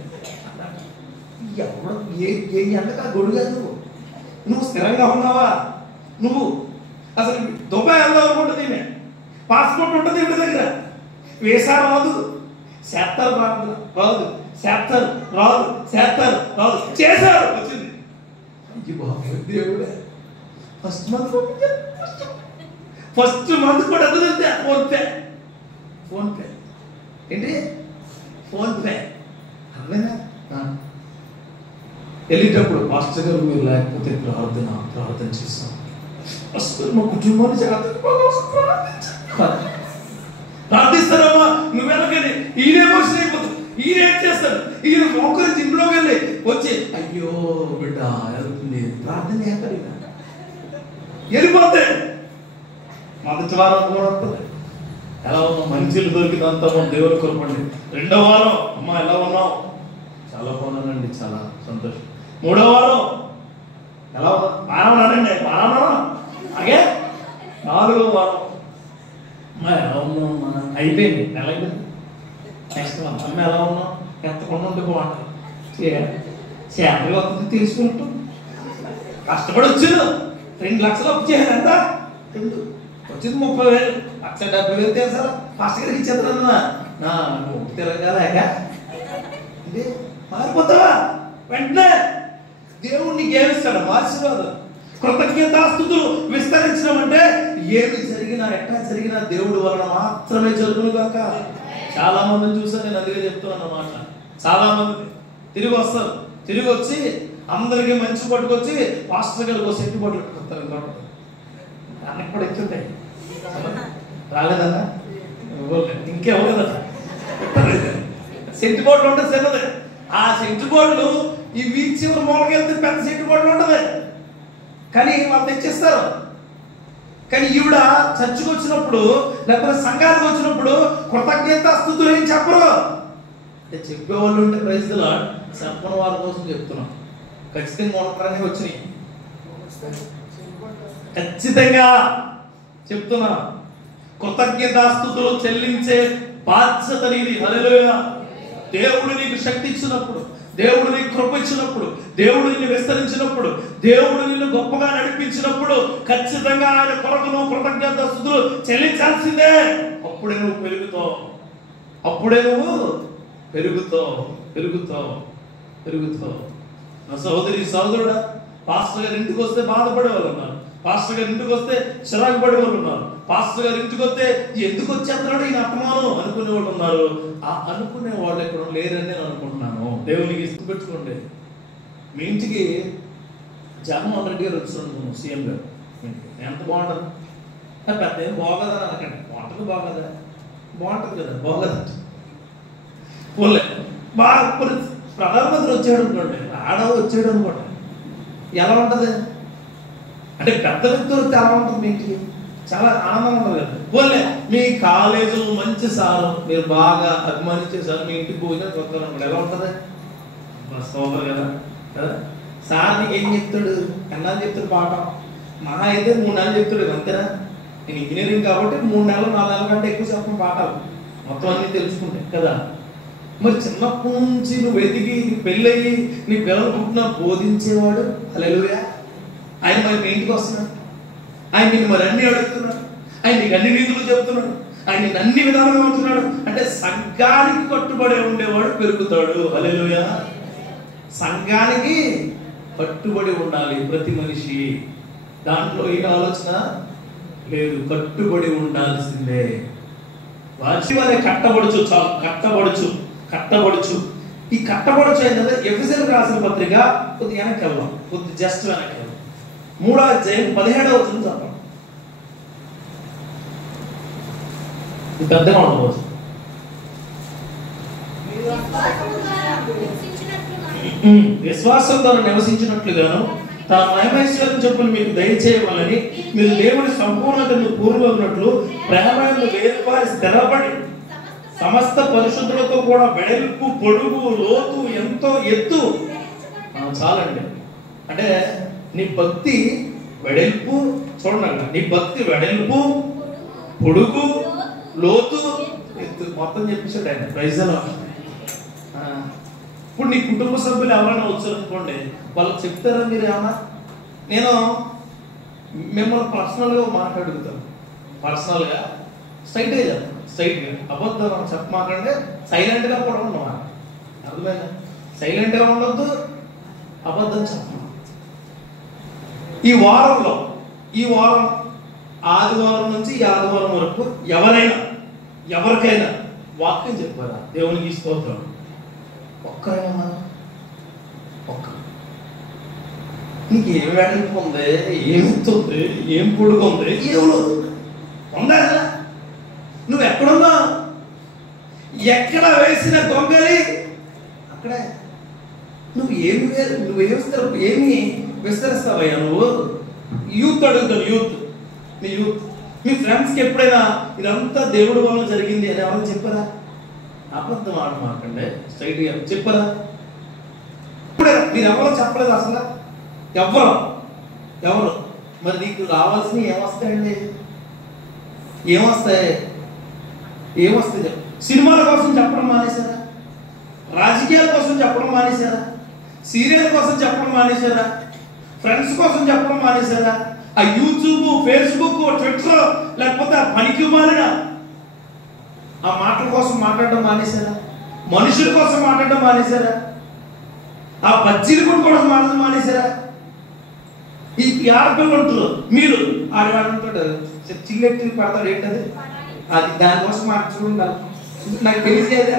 ఎవరు ఏ ఎంతగా గొడుగు కాదు. నువ్వు స్థిరంగా ఉన్నావా? నువ్వు అసలు దుబాయ్ వెళ్దాం అనుకుంటుంది, పాస్పోర్ట్ ఉంటుంది ఇంటి దగ్గర, వీసా రాదు, చేస్తారు రాదు, చేస్తారు రాదు, చేస్తారు రాదు, చేశారు వచ్చింది. అయ్యి బాబు దేవుడే, ఫస్ట్ మంత్ ఫస్ట్ మంత్ కూడా ఎదురుతే ఫోన్ పే ఏంటి ఫోన్ పే అర్థమైనా? వెళ్ళేటప్పుడు పాస్టర్ గారు మీరు లేకపోతే ప్రార్థన చేస్తాం, అసలు మా కుటుంబాన్ని ప్రార్థిస్తారమ్మా. నువ్వెలాగని ఈయన ఎమోషన్ అయిపోతావు, ఈయన ఏం చేస్తాడు, ఈయన మొక్కలు ఇంట్లోకి వెళ్ళి వచ్చి అయ్యో బిడ్డ వెళ్తుంది ప్రార్థన చేస్తాడు, వెళ్ళిపోతే మొదటి వారం కూడా ఉంటుంది. ఎలా ఉన్నావు? మంచిలు దొరికినంత దేవుని కొరపండి. 2వ వారం అమ్మ ఎలా ఉన్నావు? చాలా బాగున్నానండి, చాలా సంతోషం. 3వ వారం ఎలా ఉన్నా? బాగున్నానండి, బాగున్నా. అలాగే 4వ వారం అమ్మ ఎలా ఉన్నావు? అయిపోయింది, నెల అయిపోయింది. నెక్స్ట్ అమ్మ ఎలా ఉన్నావు? ఎత్తకుండా ఉండి బాగుంటుంది. శాలరీ వస్తుంది తీసుకుంటాం, కష్టపడి వచ్చాను. 2 లక్షలు అప్పు చేయాలి. ఎంత వచ్చింది? 30,000. 1,70,000 తెలుసా? ఫాస్ట్ గారికి ఇచ్చేద్దన్నా తిరగలేక మారిపోతావా? వెంటనే దేవుడు నీకు ఏమిస్తాడు? ఆశీర్వాదం. కృతజ్ఞతాస్తుతులు విస్తరించడం అంటే ఏమి జరిగినా ఎట్లా జరిగినా దేవుడు వలన మాత్రమే జరుగును కాక. చాలా మందిని చూసాను నేను, అందుకే చెప్తున్నాను అన్నమాట. చాలా మంది తిరిగి వస్తారు, తిరిగి వచ్చి అందరికీ మంచి పట్టుకొచ్చి పాస్టర్ గారికి ఒక సెట్టు పట్టు పెట్టుకొస్తారు. అన్నకి కూడా ఎక్కుంటాయి రాలేదన్నా, ఇంకేమో సెంటు బోర్డులు ఉంటుంది చిన్నది. ఆ సెంటు బోర్డులు ఈ వీధి చివరి మూలకెళ్తే పెద్ద సెంటు బోర్డులు ఉంటుంది, కానీ వాళ్ళు తెచ్చిస్తారు. కానీ ఈవిడ చర్చికి వచ్చినప్పుడు లేకపోతే సంఘానికి వచ్చినప్పుడు కృతజ్ఞతాస్తుతులు ఏం చెప్పరు. అంటే చెప్పేవాళ్ళు ఉంటే ప్రైజ్లా చెప్పని వాళ్ళ కోసం చెప్తున్నాం. ఖచ్చితంగా ఉంటారని వచ్చినాయి, ఖచ్చితంగా చెప్తున్నా. కృతజ్ఞతాస్తుతులు చెల్లించే బాధ్యత నీది. హల్లెలూయా. దేవుడు నీకు శక్తి ఇచ్చినప్పుడు, దేవుడు నీకు కృప ఇచ్చినప్పుడు, దేవుడు నిన్ను విస్తరించినప్పుడు, దేవుడు నిన్ను గొప్పగా నడిపించినప్పుడు ఖచ్చితంగా ఆయన కొరకు నువ్వు కృతజ్ఞతాస్తుతులు చెల్లించాల్సిందే. అప్పుడే నువ్వు పెరుగుతావు, అప్పుడే నువ్వు పెరుగుతావు. నా సహోదరుడా, పాస్టర్ గారి ఇంటికి వస్తే బాధపడే వాళ్ళు ఉన్నారు, పాస్టర్ గారి ఇంటికి వస్తే చిరాకు పడే వాళ్ళు ఉన్నారు, పాస్టర్ గారి ఇంటికి వస్తే ఎందుకు వచ్చేస్తున్నాడు ఈయన అపమానం అనుకునే వాళ్ళు ఉన్నారు. ఆ అనుకునే వాళ్ళు ఎక్కడ లేరని నేను అనుకుంటున్నాను. దేవునికి ఇష్టం పెట్టుకోండి. మీ ఇంటికి జగన్మోహన్ రెడ్డి గారు వచ్చిన సీఎం గారు ఎంత బాగుంటుంది? పెద్ద ఏం బాగోదని అనకండి, బాగుంటుంది. బాగుంటుంది కదా, బాగోదంట. పోలే బాగా ప్రధానమంత్రి వచ్చాడు అనుకోండి, వచ్చాడు అనుకోండి, ఎలా ఉంటుంది? అంటే పెద్ద వ్యక్తులు వస్తే ఎలా ఉంటుంది? మీ ఇంటికి చాలా ఆనందంగా ఉంటుంది కదా. పోలే మీ కాలేజీలో మంచి సారు, మీరు బాగా అభిమానించే సార్ మీ ఇంటికి భోజనం కొత్త ఎలా ఉంటుంది? సోదరు కదా. సార్ నీకు ఏం చెప్తాడు? ఎన్నాళ్ళు చెప్తాడు పాఠం? మహా అయితే 3 నెలలు చెప్తాడు, అంతేనా? నేను ఇంజనీరింగ్ కాబట్టి 3 నెలలు 4 నెలల కంటే ఎక్కువ చెప్పిన పాఠాలు మొత్తం అన్నీ తెలుసుకుంటే కదా. మరి చిన్నప్పటి నుంచి నువ్వు ఎదిగి పెళ్ళయి నీ పిల్లలు పుట్టిన బోధించేవాడు. హల్లెలూయా. ఆయన మరి మీ ఇంటికి వస్తున్నాడు, ఆయన నిన్ను మరి అన్ని అడుగుతున్నాడు, ఆయన నీకు అన్ని నీతులు చెప్తున్నాడు, ఆయన నిన్ను అన్ని విధాలుగా ఉంటున్నాడు. అంటే సంఘానికి కట్టుబడి ఉండేవాడు పెరుగుతాడు. హల్లెలూయా. సంఘానికి కట్టుబడి ఉండాలి ప్రతి మనిషి. దాంట్లో ఏ ఆలోచన లేదు, కట్టుబడి ఉండాల్సిందే. వారి కట్టబడుచు, చాలు కట్టబడుచు. ఈ కట్టబడుచు ఏంటంటే ఎఫెసీయులకు రాసిన పత్రిక కొద్దిగా వెనక్కి వెళ్దాం, జస్ట్ వెనక్కి వెళ్దాం. 3వ అధ్యాయం 17వ వచనం చదవండి. ఇది పెద్దగా ఉండవచ్చు. విశ్వాసం ద్వారా నివసించినట్లుగాను తన మహిమైశ్వర్యం చెప్పులు మీకు దయచేయవాలని మీరు దేవుని సంపూర్ణతను పూర్వన్నట్లు ప్రేమను వేరుపారి స్థిరపడి సమస్త పరిశుద్ధులతో కూడా వెడల్పు, పొడుగు, లోతు, ఎంతో ఎత్తు. చాలండి. అంటే నీ భక్తి వెడల్పు, చూడండి, నీ భక్తి వెడల్పు, పొడుగు, లోతు, ఎత్తు మొత్తం చెప్పేసాడు ఆయన. Praise the Lord. ఇప్పుడు నీ కుటుంబ సభ్యులు ఎవరైనా వచ్చారనుకోండి, వాళ్ళకి చెప్తారా మీరు ఏమన్నా? నేను మిమ్మల్ని పర్సనల్గా మాట్లాడుగుతాను, పర్సనల్గా స్ట్రైట్గా చెప్తాను. స్ట్రైట్గా అబద్ధం చెప్పమాకంటే సైలెంట్గా కూడా ఉండమా. అర్థమైనా? సైలెంట్గా ఉండొద్దు, అబద్ధం చెప్పమా. ఈ వారం ఆదివారం నుంచి ఈ ఆదివారం వరకు ఎవరికైనా వాక్యం చెప్పారా? దేవునికి స్తోత్రం. ఒక్కరైనా ఒక్క నీకు ఏం వెడల్పు ఉంది, ఏమిస్తుంది, ఏం పొడుగుంది, ఏమో ఉందా? నువ్వు ఎక్కడున్నా, ఎక్కడ వేసిన గొంగలి అక్కడే ఏమి విస్తరిస్తావయ్యా నువ్వు? యూత్ అడుగుతాను, మీ ఫ్రెండ్స్కి ఎప్పుడైనా ఇదంతా దేవుడి వల్ల జరిగింది అని ఎవరు చెప్పారా? అబద్ధం ఆడమాకండి, స్ట్రైట్గా చెప్పారా? ఇప్పుడే మీరు ఎవరో చెప్పలేదు అసలు, ఎవరు మరి నీకు రావాల్సినవి ఏమొస్తాయండి? ఏమొస్తాయి? సినిమాల కోసం చెప్పడం మానేశారా? రాజకీయాల కోసం చెప్పడం మానేశారా? సీరియల్ కోసం చెప్పడం మానేశారా? ఫ్రెండ్స్ కోసం చెప్పడం మానేశారా? ఆ యూట్యూబ్, ఫేస్బుక్, ట్విట్టర్, లేకపోతే ఆ పనికి మాలిన ఆ మాటల కోసం మాట్లాడడం మానేశారా? మనుషుల కోసం మాట్లాడడం మానేశారా? ఆ బజ్జీల కోసం మాట్లాడడం మానేశారా? ఈ ఆడపిల్లలు ఉంటారు, మీరు ఆడవాడుంటాడు చిల్లెట్టి పడతాడు, ఏంటది అది, దానికోసం చూడండి. నాకు తెలిసేది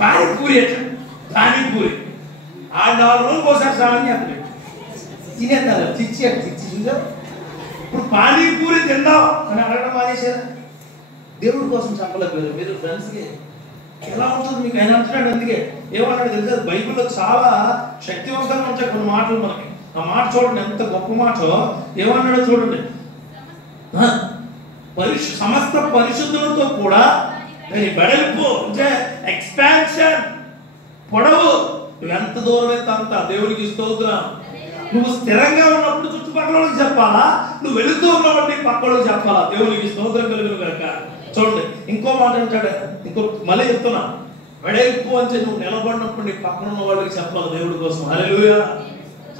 పానీపూరి ఆ 4 రోజులకు ఒకసారి స్నానం చేస్తాడు, తినేద్దాం చిచ్చి చూసా. ఇప్పుడు పానీపూరి తిందాం అని అడగడం మానేశారా? దేవుడి కోసం చెప్పలేదు మీరు ఫ్రెండ్స్కి. ఎలా ఉంటుంది మీకు? ఆయన అంటున్నాడు, అందుకే ఏమన్నాడు తెలుసా, బైబిల్లో చాలా శక్తివంతంగా ఉంటాయి కొన్ని మాటలు మనకి. ఆ మాట చూడండి, ఎంత గొప్ప మాట. ఏమన్నాడో చూడండి, సమస్త పరిశుద్ధులతో కూడా దాని వెడల్పు అంటే ఎక్స్పాన్షన్, పొడవు నువ్వు ఎంత దూరం అయితే అంత. దేవునికి స్తోత్రం. నువ్వు స్థిరంగా ఉన్నప్పుడు చుట్టుపక్కల వాళ్ళకి చెప్పాలా, నువ్వు వెళుతూ ఉన్నప్పుడు నీ పక్కలకు చెప్పాలా? దేవునికి స్తోత్రం కలుగును గాక. చూడండి ఇంకో మాట అంటాడు, మళ్ళీ చెప్తున్నా, వెడల్పు అంటే నువ్వు నిలబడినప్పుడు నీ పక్కన ఉన్న వాళ్ళకి చెప్పాలి దేవుడి కోసం. హల్లెలూయా,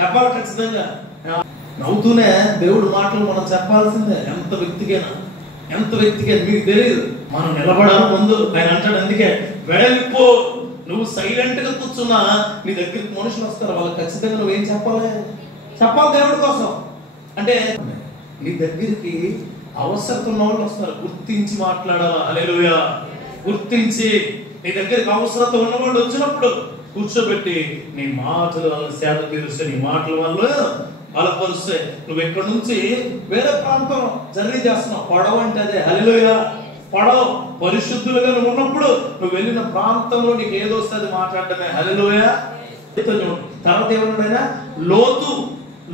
చెప్పాలి ఖచ్చితంగా. నవ్వుతూనే దేవుడి మాటలు మనం చెప్పాల్సిందే, ఎంత వ్యక్తికైనా మీకు తెలియదు. మనం నిలబడాలి ముందు. ఆయన అంటాడు అందుకే వెడల్పు. నువ్వు సైలెంట్ గా కూర్చున్నా నీ దగ్గరికి మనుషులు వస్తారు, వాళ్ళకి ఖచ్చితంగా నువ్వేం చెప్పాలి దేవుడి కోసం. అంటే నీ దగ్గరికి అవసరం ఉన్న వాళ్ళు వస్తారు, గుర్తించి మాట్లాడాలా. హల్లెలూయా, గుర్తించి నీ దగ్గరికి అవసరత ఉన్నవాళ్ళు వచ్చినప్పుడు కూర్చోబెట్టి నీ మాటలు వల్ల సేద తీరుస్తే, నీ మాటల వల్ల బలపరుస్తే. నువ్వు ఎక్కడి నుంచి వేరే ప్రాంతం జర్నీ చేస్తున్నావు, పొడవు అంటే అదే. హల్లెలూయా, పొడవు. పరిశుద్ధులుగా నువ్వు ఉన్నప్పుడు నువ్వు వెళ్ళిన ప్రాంతంలో నీకు ఏదో వస్తుంది మాట్లాడటమే. హల్లెలూయా. తర్వాత ఏమన్నాడైనా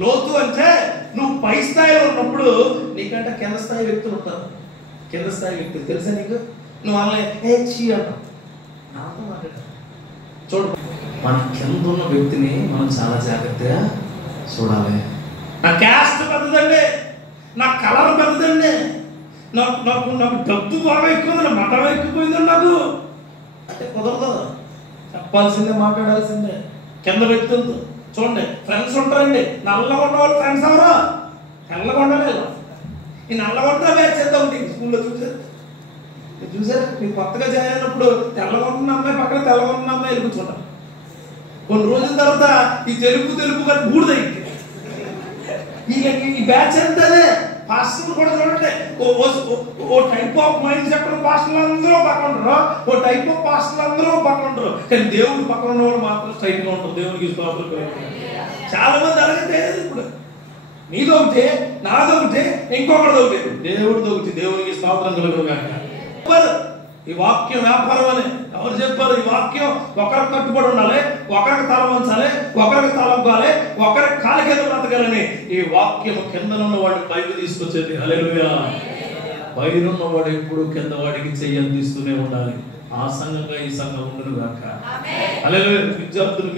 లోతు అంటే నువ్వు పై స్థాయిలో ఉన్నప్పుడు నీకంటే కింద స్థాయి వ్యక్తులు ఉంటారు. కింద స్థాయి వ్యక్తులు తెలుసా నీకు? నువ్వు వాళ్ళని అంటావు, నాతో మాట్లాడతావు. చూడు, మన కింద ఉన్న వ్యక్తిని మనం చాలా జాగ్రత్తగా చూడాలి. నా క్యాస్ట్ పెద్దదండి, నా కలర్ పెద్దదండి, నాకు డబ్బు బాగా ఎక్కువ, మతం ఎక్కువైందండి నాకు అంటే కుదరదు. చెప్పాల్సిందే, మాట్లాడాల్సిందే కింద వ్యక్తులతో. చూడండి, ఫ్రెండ్స్ ఉంటారండి, నల్లగా ఉన్న వాళ్ళు ఫ్రెండ్స్ ఎవరు? తెల్లగా ఉండలేదు. ఈ నల్లగా ఉంటే బ్యాచ్ చేద్దాం. స్కూల్లో చూసారా మీరు కొత్తగా జాయిన్ అయినప్పుడు తెల్లగా ఉన్న అమ్మాయి పక్కన తెల్లగా ఉన్న అమ్మాయి కూర్చుంటాం. కొన్ని రోజుల తర్వాత ఈ తెలుపు కానీ బూడిదైంది. ఈ బ్యాచ్ అంతే. పాస్టర్లు కూడా చూడండి, ఓ టైప్ ఆఫ్ మైండ్ సెట్ పాస్టర్లు అందరూ పక్కన ఉంటారు, ఓ టైప్ ఆఫ్ పాస్టర్లు అందరూ పక్కన ఉంటారు. కానీ దేవుడు పక్కన ఉన్న వాళ్ళు మాత్రం స్ట్రైట్ గా ఉంటారు. దేవునికి చాలా మంది అలాగే. ఇప్పుడు నీదొకటి, నాదొకటి, ఇంకొకటి దేవుడిదొకటి. దేవునికి స్తోత్రం కలుగును. ఈ వాక్యం వ్యాపారం అని ఎవరు చెప్పారు? ఈ వాక్యం ఒకరికి కట్టుబడి ఉండాలి, ఒకరికి తల వంచాలి, ఒకరికి తలంపాలి, ఒకరికి కాలి కింద బ్రతకాలని. ఈ వాక్యం కింద ఉన్నవాడిని పైకి తీసుకొచ్చేది. హల్లెలూయా. పైన ఉన్నవాడు ఎప్పుడు కింద వాడికి చెయ్యందిస్తూనే ఉండాలి. ఆ సంఘంగా ఈ సంఘం ఉండదు కాక. హల్లెలూయా. విద్యార్థులు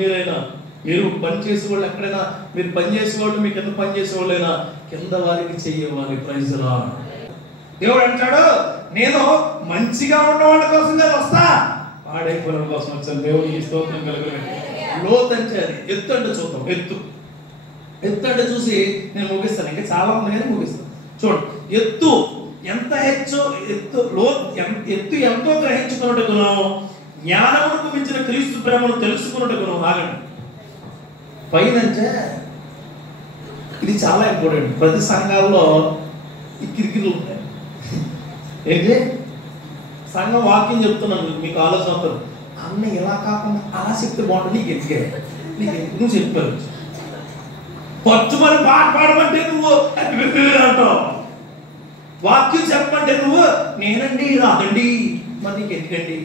మీరు పనిచేసే వాళ్ళు, ఎక్కడైనా మీరు పనిచేసే వాళ్ళు, మీ కింద పనిచేసే వాళ్ళైనా కింద వారికి చెయ్యవాలి. Praise lord. దేవుడు అంటాడు, నేను మంచిగా ఉన్నవాళ్ళ కోసం వస్తా, పాడైపోయిన కోసం వచ్చాను. దేవునికి స్తోత్రం కలుగును. లోతు అంటే అది. ఎత్తు అంటే చూద్దాం. ఎత్తు అంటే చూసి నేను ముగిస్తాను. ఇంకా చాలా ఉంది కానీ ముగిస్తాను. చూడండి, ఎత్తు ఎంత ఎత్తు ఎంతో గ్రహించుకున్నట్టుకును, జ్ఞానమునకు మించిన క్రీస్తు ప్రేమను తెలుసుకున్నట్టుకును. ఆగండి. పైనంటే ఇది చాలా ఇంపార్టెంట్. ప్రతి సంఘాల్లో ఈ కిరికిలు ఉంటాయి. ఏంటి సంఘం వాక్యం చెప్తున్నాను, మీకు ఆలోచన అవుతారు, అన్న ఇలా కాకుండా అలా చెప్తే బాగుంటుంది, నీకు ఎదిగే నువ్వు చెప్పారు. పట్టుమని పాట పాడమంటే నువ్వు అంటావు, వాక్యం చెప్పమంటే నువ్వు నేనండి రాదండి, మరి నీకు ఎందుకండి?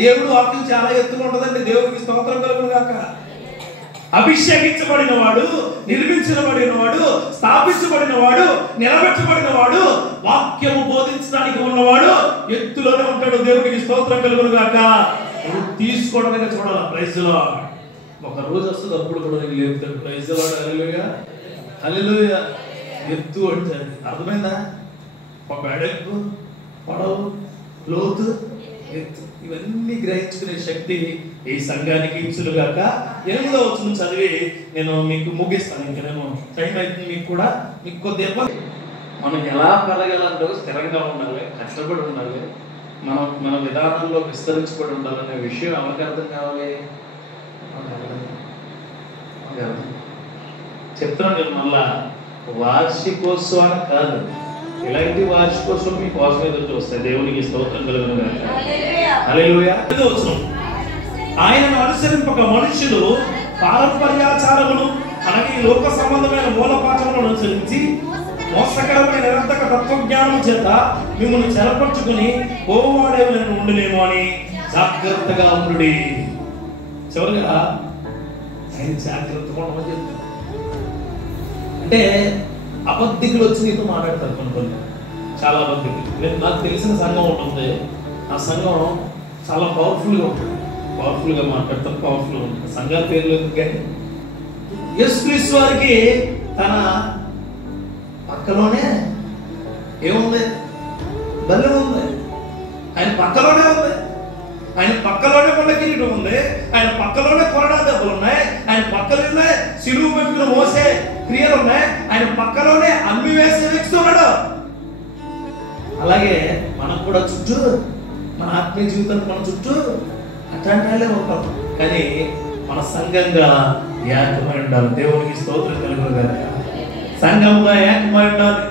దేవుడు వాక్యం చాలా ఎత్తుగా ఉంటుందండి. దేవుడికి స్తోత్రం కలుగును గాక. అభిషేకించబడిన వాడు, నిర్మించబడిన వాడు, స్థాపించబడిన వాడు, నిలబెట్టబడిన వాడు, వాక్యము బోధించడానికి ఉన్నవాడు ఎత్తులోనే ఉంటాడు. దేవుడికి స్తోత్రం కలుగును గాక. నువ్వు తీసుకోవడానికి చూడాలి. ప్రైజ్ లో ఒక రోజు వస్తుంది, అప్పుడు కూడా నీకు లేపుతాడు. ప్రైజ్ లో హల్లెలూయా హల్లెలూయా. ఎత్తు అంటే అర్థమైందా? ఒక బెడెక్కు, పొడవు, లోతు, ఎత్తు, ఇవన్నీ గ్రహించుకునే శక్తి ఈ సంఘానికి ఇచ్చులుగాక. 8వ వచనం చదివి నేను మీకు ముగిస్తాను. ఇంకా నేను టైం అవుతుంది. మీకు కూడా మీకు కొద్దిగా మనం ఎలా పెరగాలంటే స్థిరంగా ఉండాలి, కష్టపడి ఉండాలి, మన విధానంలో విస్తరించబడి ఉండాలనే విషయం ఎవరికి అర్థం కావాలి? చెప్తున్నాను నేను మళ్ళా, వార్షికోత్సవం కాదు, ఇలాంటి వార్షికోత్సవం మీ కోసం ఎదురు వస్తాయి. దేవునికి స్తోత్రం కలుగును గాక. హల్లెలూయా. ఆయనను అనుసరింపక మనుషులు పారంపర్యాచారములు అలాగే లోక సంబంధమైన మూలపాఠములను అనుసరించి మోసకరమైన నిరంతక తత్వజ్ఞానం చేత మిమ్మల్ని చెరపరుచుకుని పోవాడేవలను ఉండలేమో అని జాగ్రత్తగా ఉండు. చివరిగా ఆయన జాగ్రత్తగా ఉండమని చెప్తారు. అంటే అబద్ధికులు వచ్చి నీతో మాట్లాడతారు. కొన్ని చాలా అబద్ధికులు. నాకు తెలిసిన సంఘం ఉంటుంది. ఆ సంఘం చాలా పవర్ఫుల్గా ఉంటుంది, పవర్ఫుల్గా మాట్లాడతారు, పవర్ఫుల్గా ఉంటుంది. సంఘాల పేర్లు ఎందుకు కానీ యేసుక్రీస్తు వారికి తన పక్కలోనే ఏముంది? బల్లెం ఉంది. ఆయన పక్కలోనే ఉంది. ఆయన పక్కలోనే కొండ కిరీటం ఉంది. ఆయన పక్కలోనే కొరడా దెబ్బలు ఉన్నాయి. ఆయన పక్కలోనే సిలువ పెట్టుకుని మోసే క్రియలు ఉన్నాయి. ఆయన పక్కలోనే అమ్మి వేసే వ్యక్తి ఉన్నాడు. అలాగే మనకు కూడా చుట్టూ, మన ఆత్మీయ జీవితానికి మన చుట్టూ అట్లాంటి వాళ్ళే ఉంటాం. కానీ మన సంఘంగా ఏకమై ఉండాలి. దేవునికి స్తోత్రం కలుగును గాక. సంఘంగా ఏకమై ఉండాలి.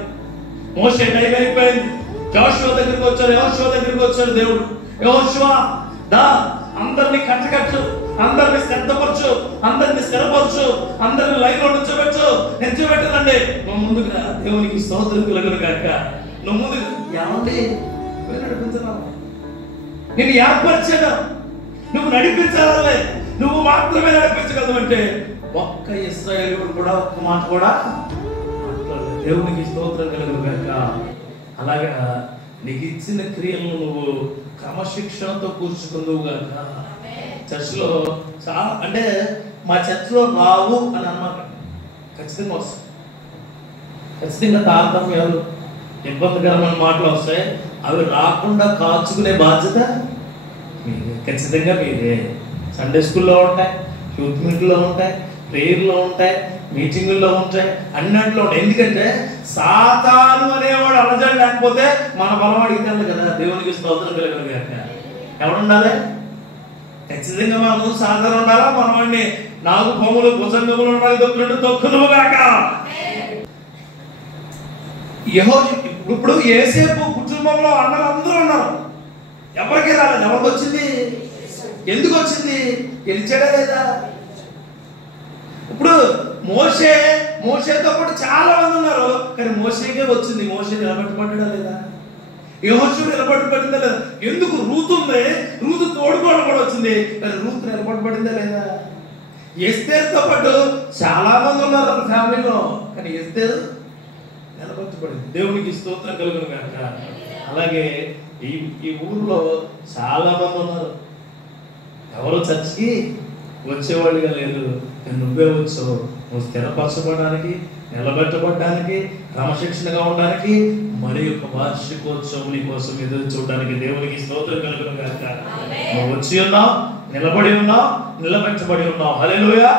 మోసే టైం అయిపోయింది. యెహోషువ దగ్గరికి వచ్చారు. దేవుడు, యెహోషువ దా, అందరినీ కట్టకట్టు, అందరినీ శ్రద్ధపరచు, అందరినీ స్థిరపరచు, అందరినీ లైన్లో నిల్చోబెట్టనండి. నువ్వు ముందుకు రా. దేవునికి స్తోత్రం కలుగును గాక. నువ్వు ముందుకు ఏమండి నడిపించరావు, నేను ఏర్పరిచాను, నువ్వు నడిపించాలే, నువ్వు మాత్రమే నడిపించగలవు అంటే ఒక్క ఇశ్రాయేలీయుడు కూడా ఒక్క మాట కూడా మాట్లాడలేదు. దేవునికి స్తోత్రం కలుగును గాక. అలాగా నీకు ఇచ్చిన క్రియలను నువ్వు క్రమశిక్షణతో కూర్చుకుందువు గాక. చర్చిలో చాలా అంటే మా చర్చిలో రావు అని అన్నమాట. ఖచ్చితంగా వస్తాయి. ఖచ్చితంగా తారతమ్యాలు, ఇబ్బందికరమైన మాటలు వస్తాయి. అవి రాకుండా కాచుకునే బాధ్యత మీరే, ఖచ్చితంగా మీరే. సండే స్కూల్లో ఉంటాయి, యూత్ మీట్లో ఉంటాయి, ప్రేయర్లో ఉంటాయి, మీటింగుల్లో ఉంటాయి, అన్నింటిలో ఉంటాయి. ఎందుకంటే సాతాను అనేవాడు అలజడి లేకపోతే మన బలం అడిగితే కదా. దేవునికి స్తోత్రం కలుగును గాక. ఎవడుండాలి? ఖచ్చితంగా మనం సాధారణ ఉండాలా. మనవాడిని నాలుగు భూములు భుజంగములు ఉండాలి, తొక్కును గాక. ఇప్పుడు యేసేపు కుటుంబంలో అన్నలు అందరూ ఉన్నారు. ఎవరికి రాలేదు. ఎవరికి వచ్చింది? ఎందుకు వచ్చింది? గెలిచాడా లేదా? ఇప్పుడు మోషేతో పాటు చాలా మంది ఉన్నారు, కానీ మోషేకే వచ్చింది. మోషే నిలబెట్టబడ్డా లేదా? యెహోషువ నిలబెట్టబడిందా లేదా? ఎందుకు? రూతు ఉంది, రూతు తోడుకోవడం కూడా వచ్చింది, కానీ రూతు నిలబెట్టబడిందా లేదా? ఎస్తేరుతో పాటు చాలా మంది ఉన్నారు ఒక ఫ్యామిలీలో, కానీ ఎస్తేరు నిలబెట్టబడింది. దేవునికి స్తోత్రం కలుగును గాక. అలాగే ఈ ఊర్లో చాలా మంది ఉన్నారు, ఎవరు చర్చికి వచ్చేవాళ్ళుగా లేదు. నువ్వే వచ్చావు. నువ్వు స్థిరపరచబడడానికి, నిలబెట్టబడడానికి, క్రమశిక్షణగా ఉండడానికి, మరి ఒక వార్షికోత్సవం నీ కోసం ఎదురు చూడడానికి దేవునికి స్తోత్రం కలుగును గాక. నువ్వు వచ్చి ఉన్నావు, నిలబడి ఉన్నావు, నిలబెట్టబడి ఉన్నావు. హల్లెలూయా.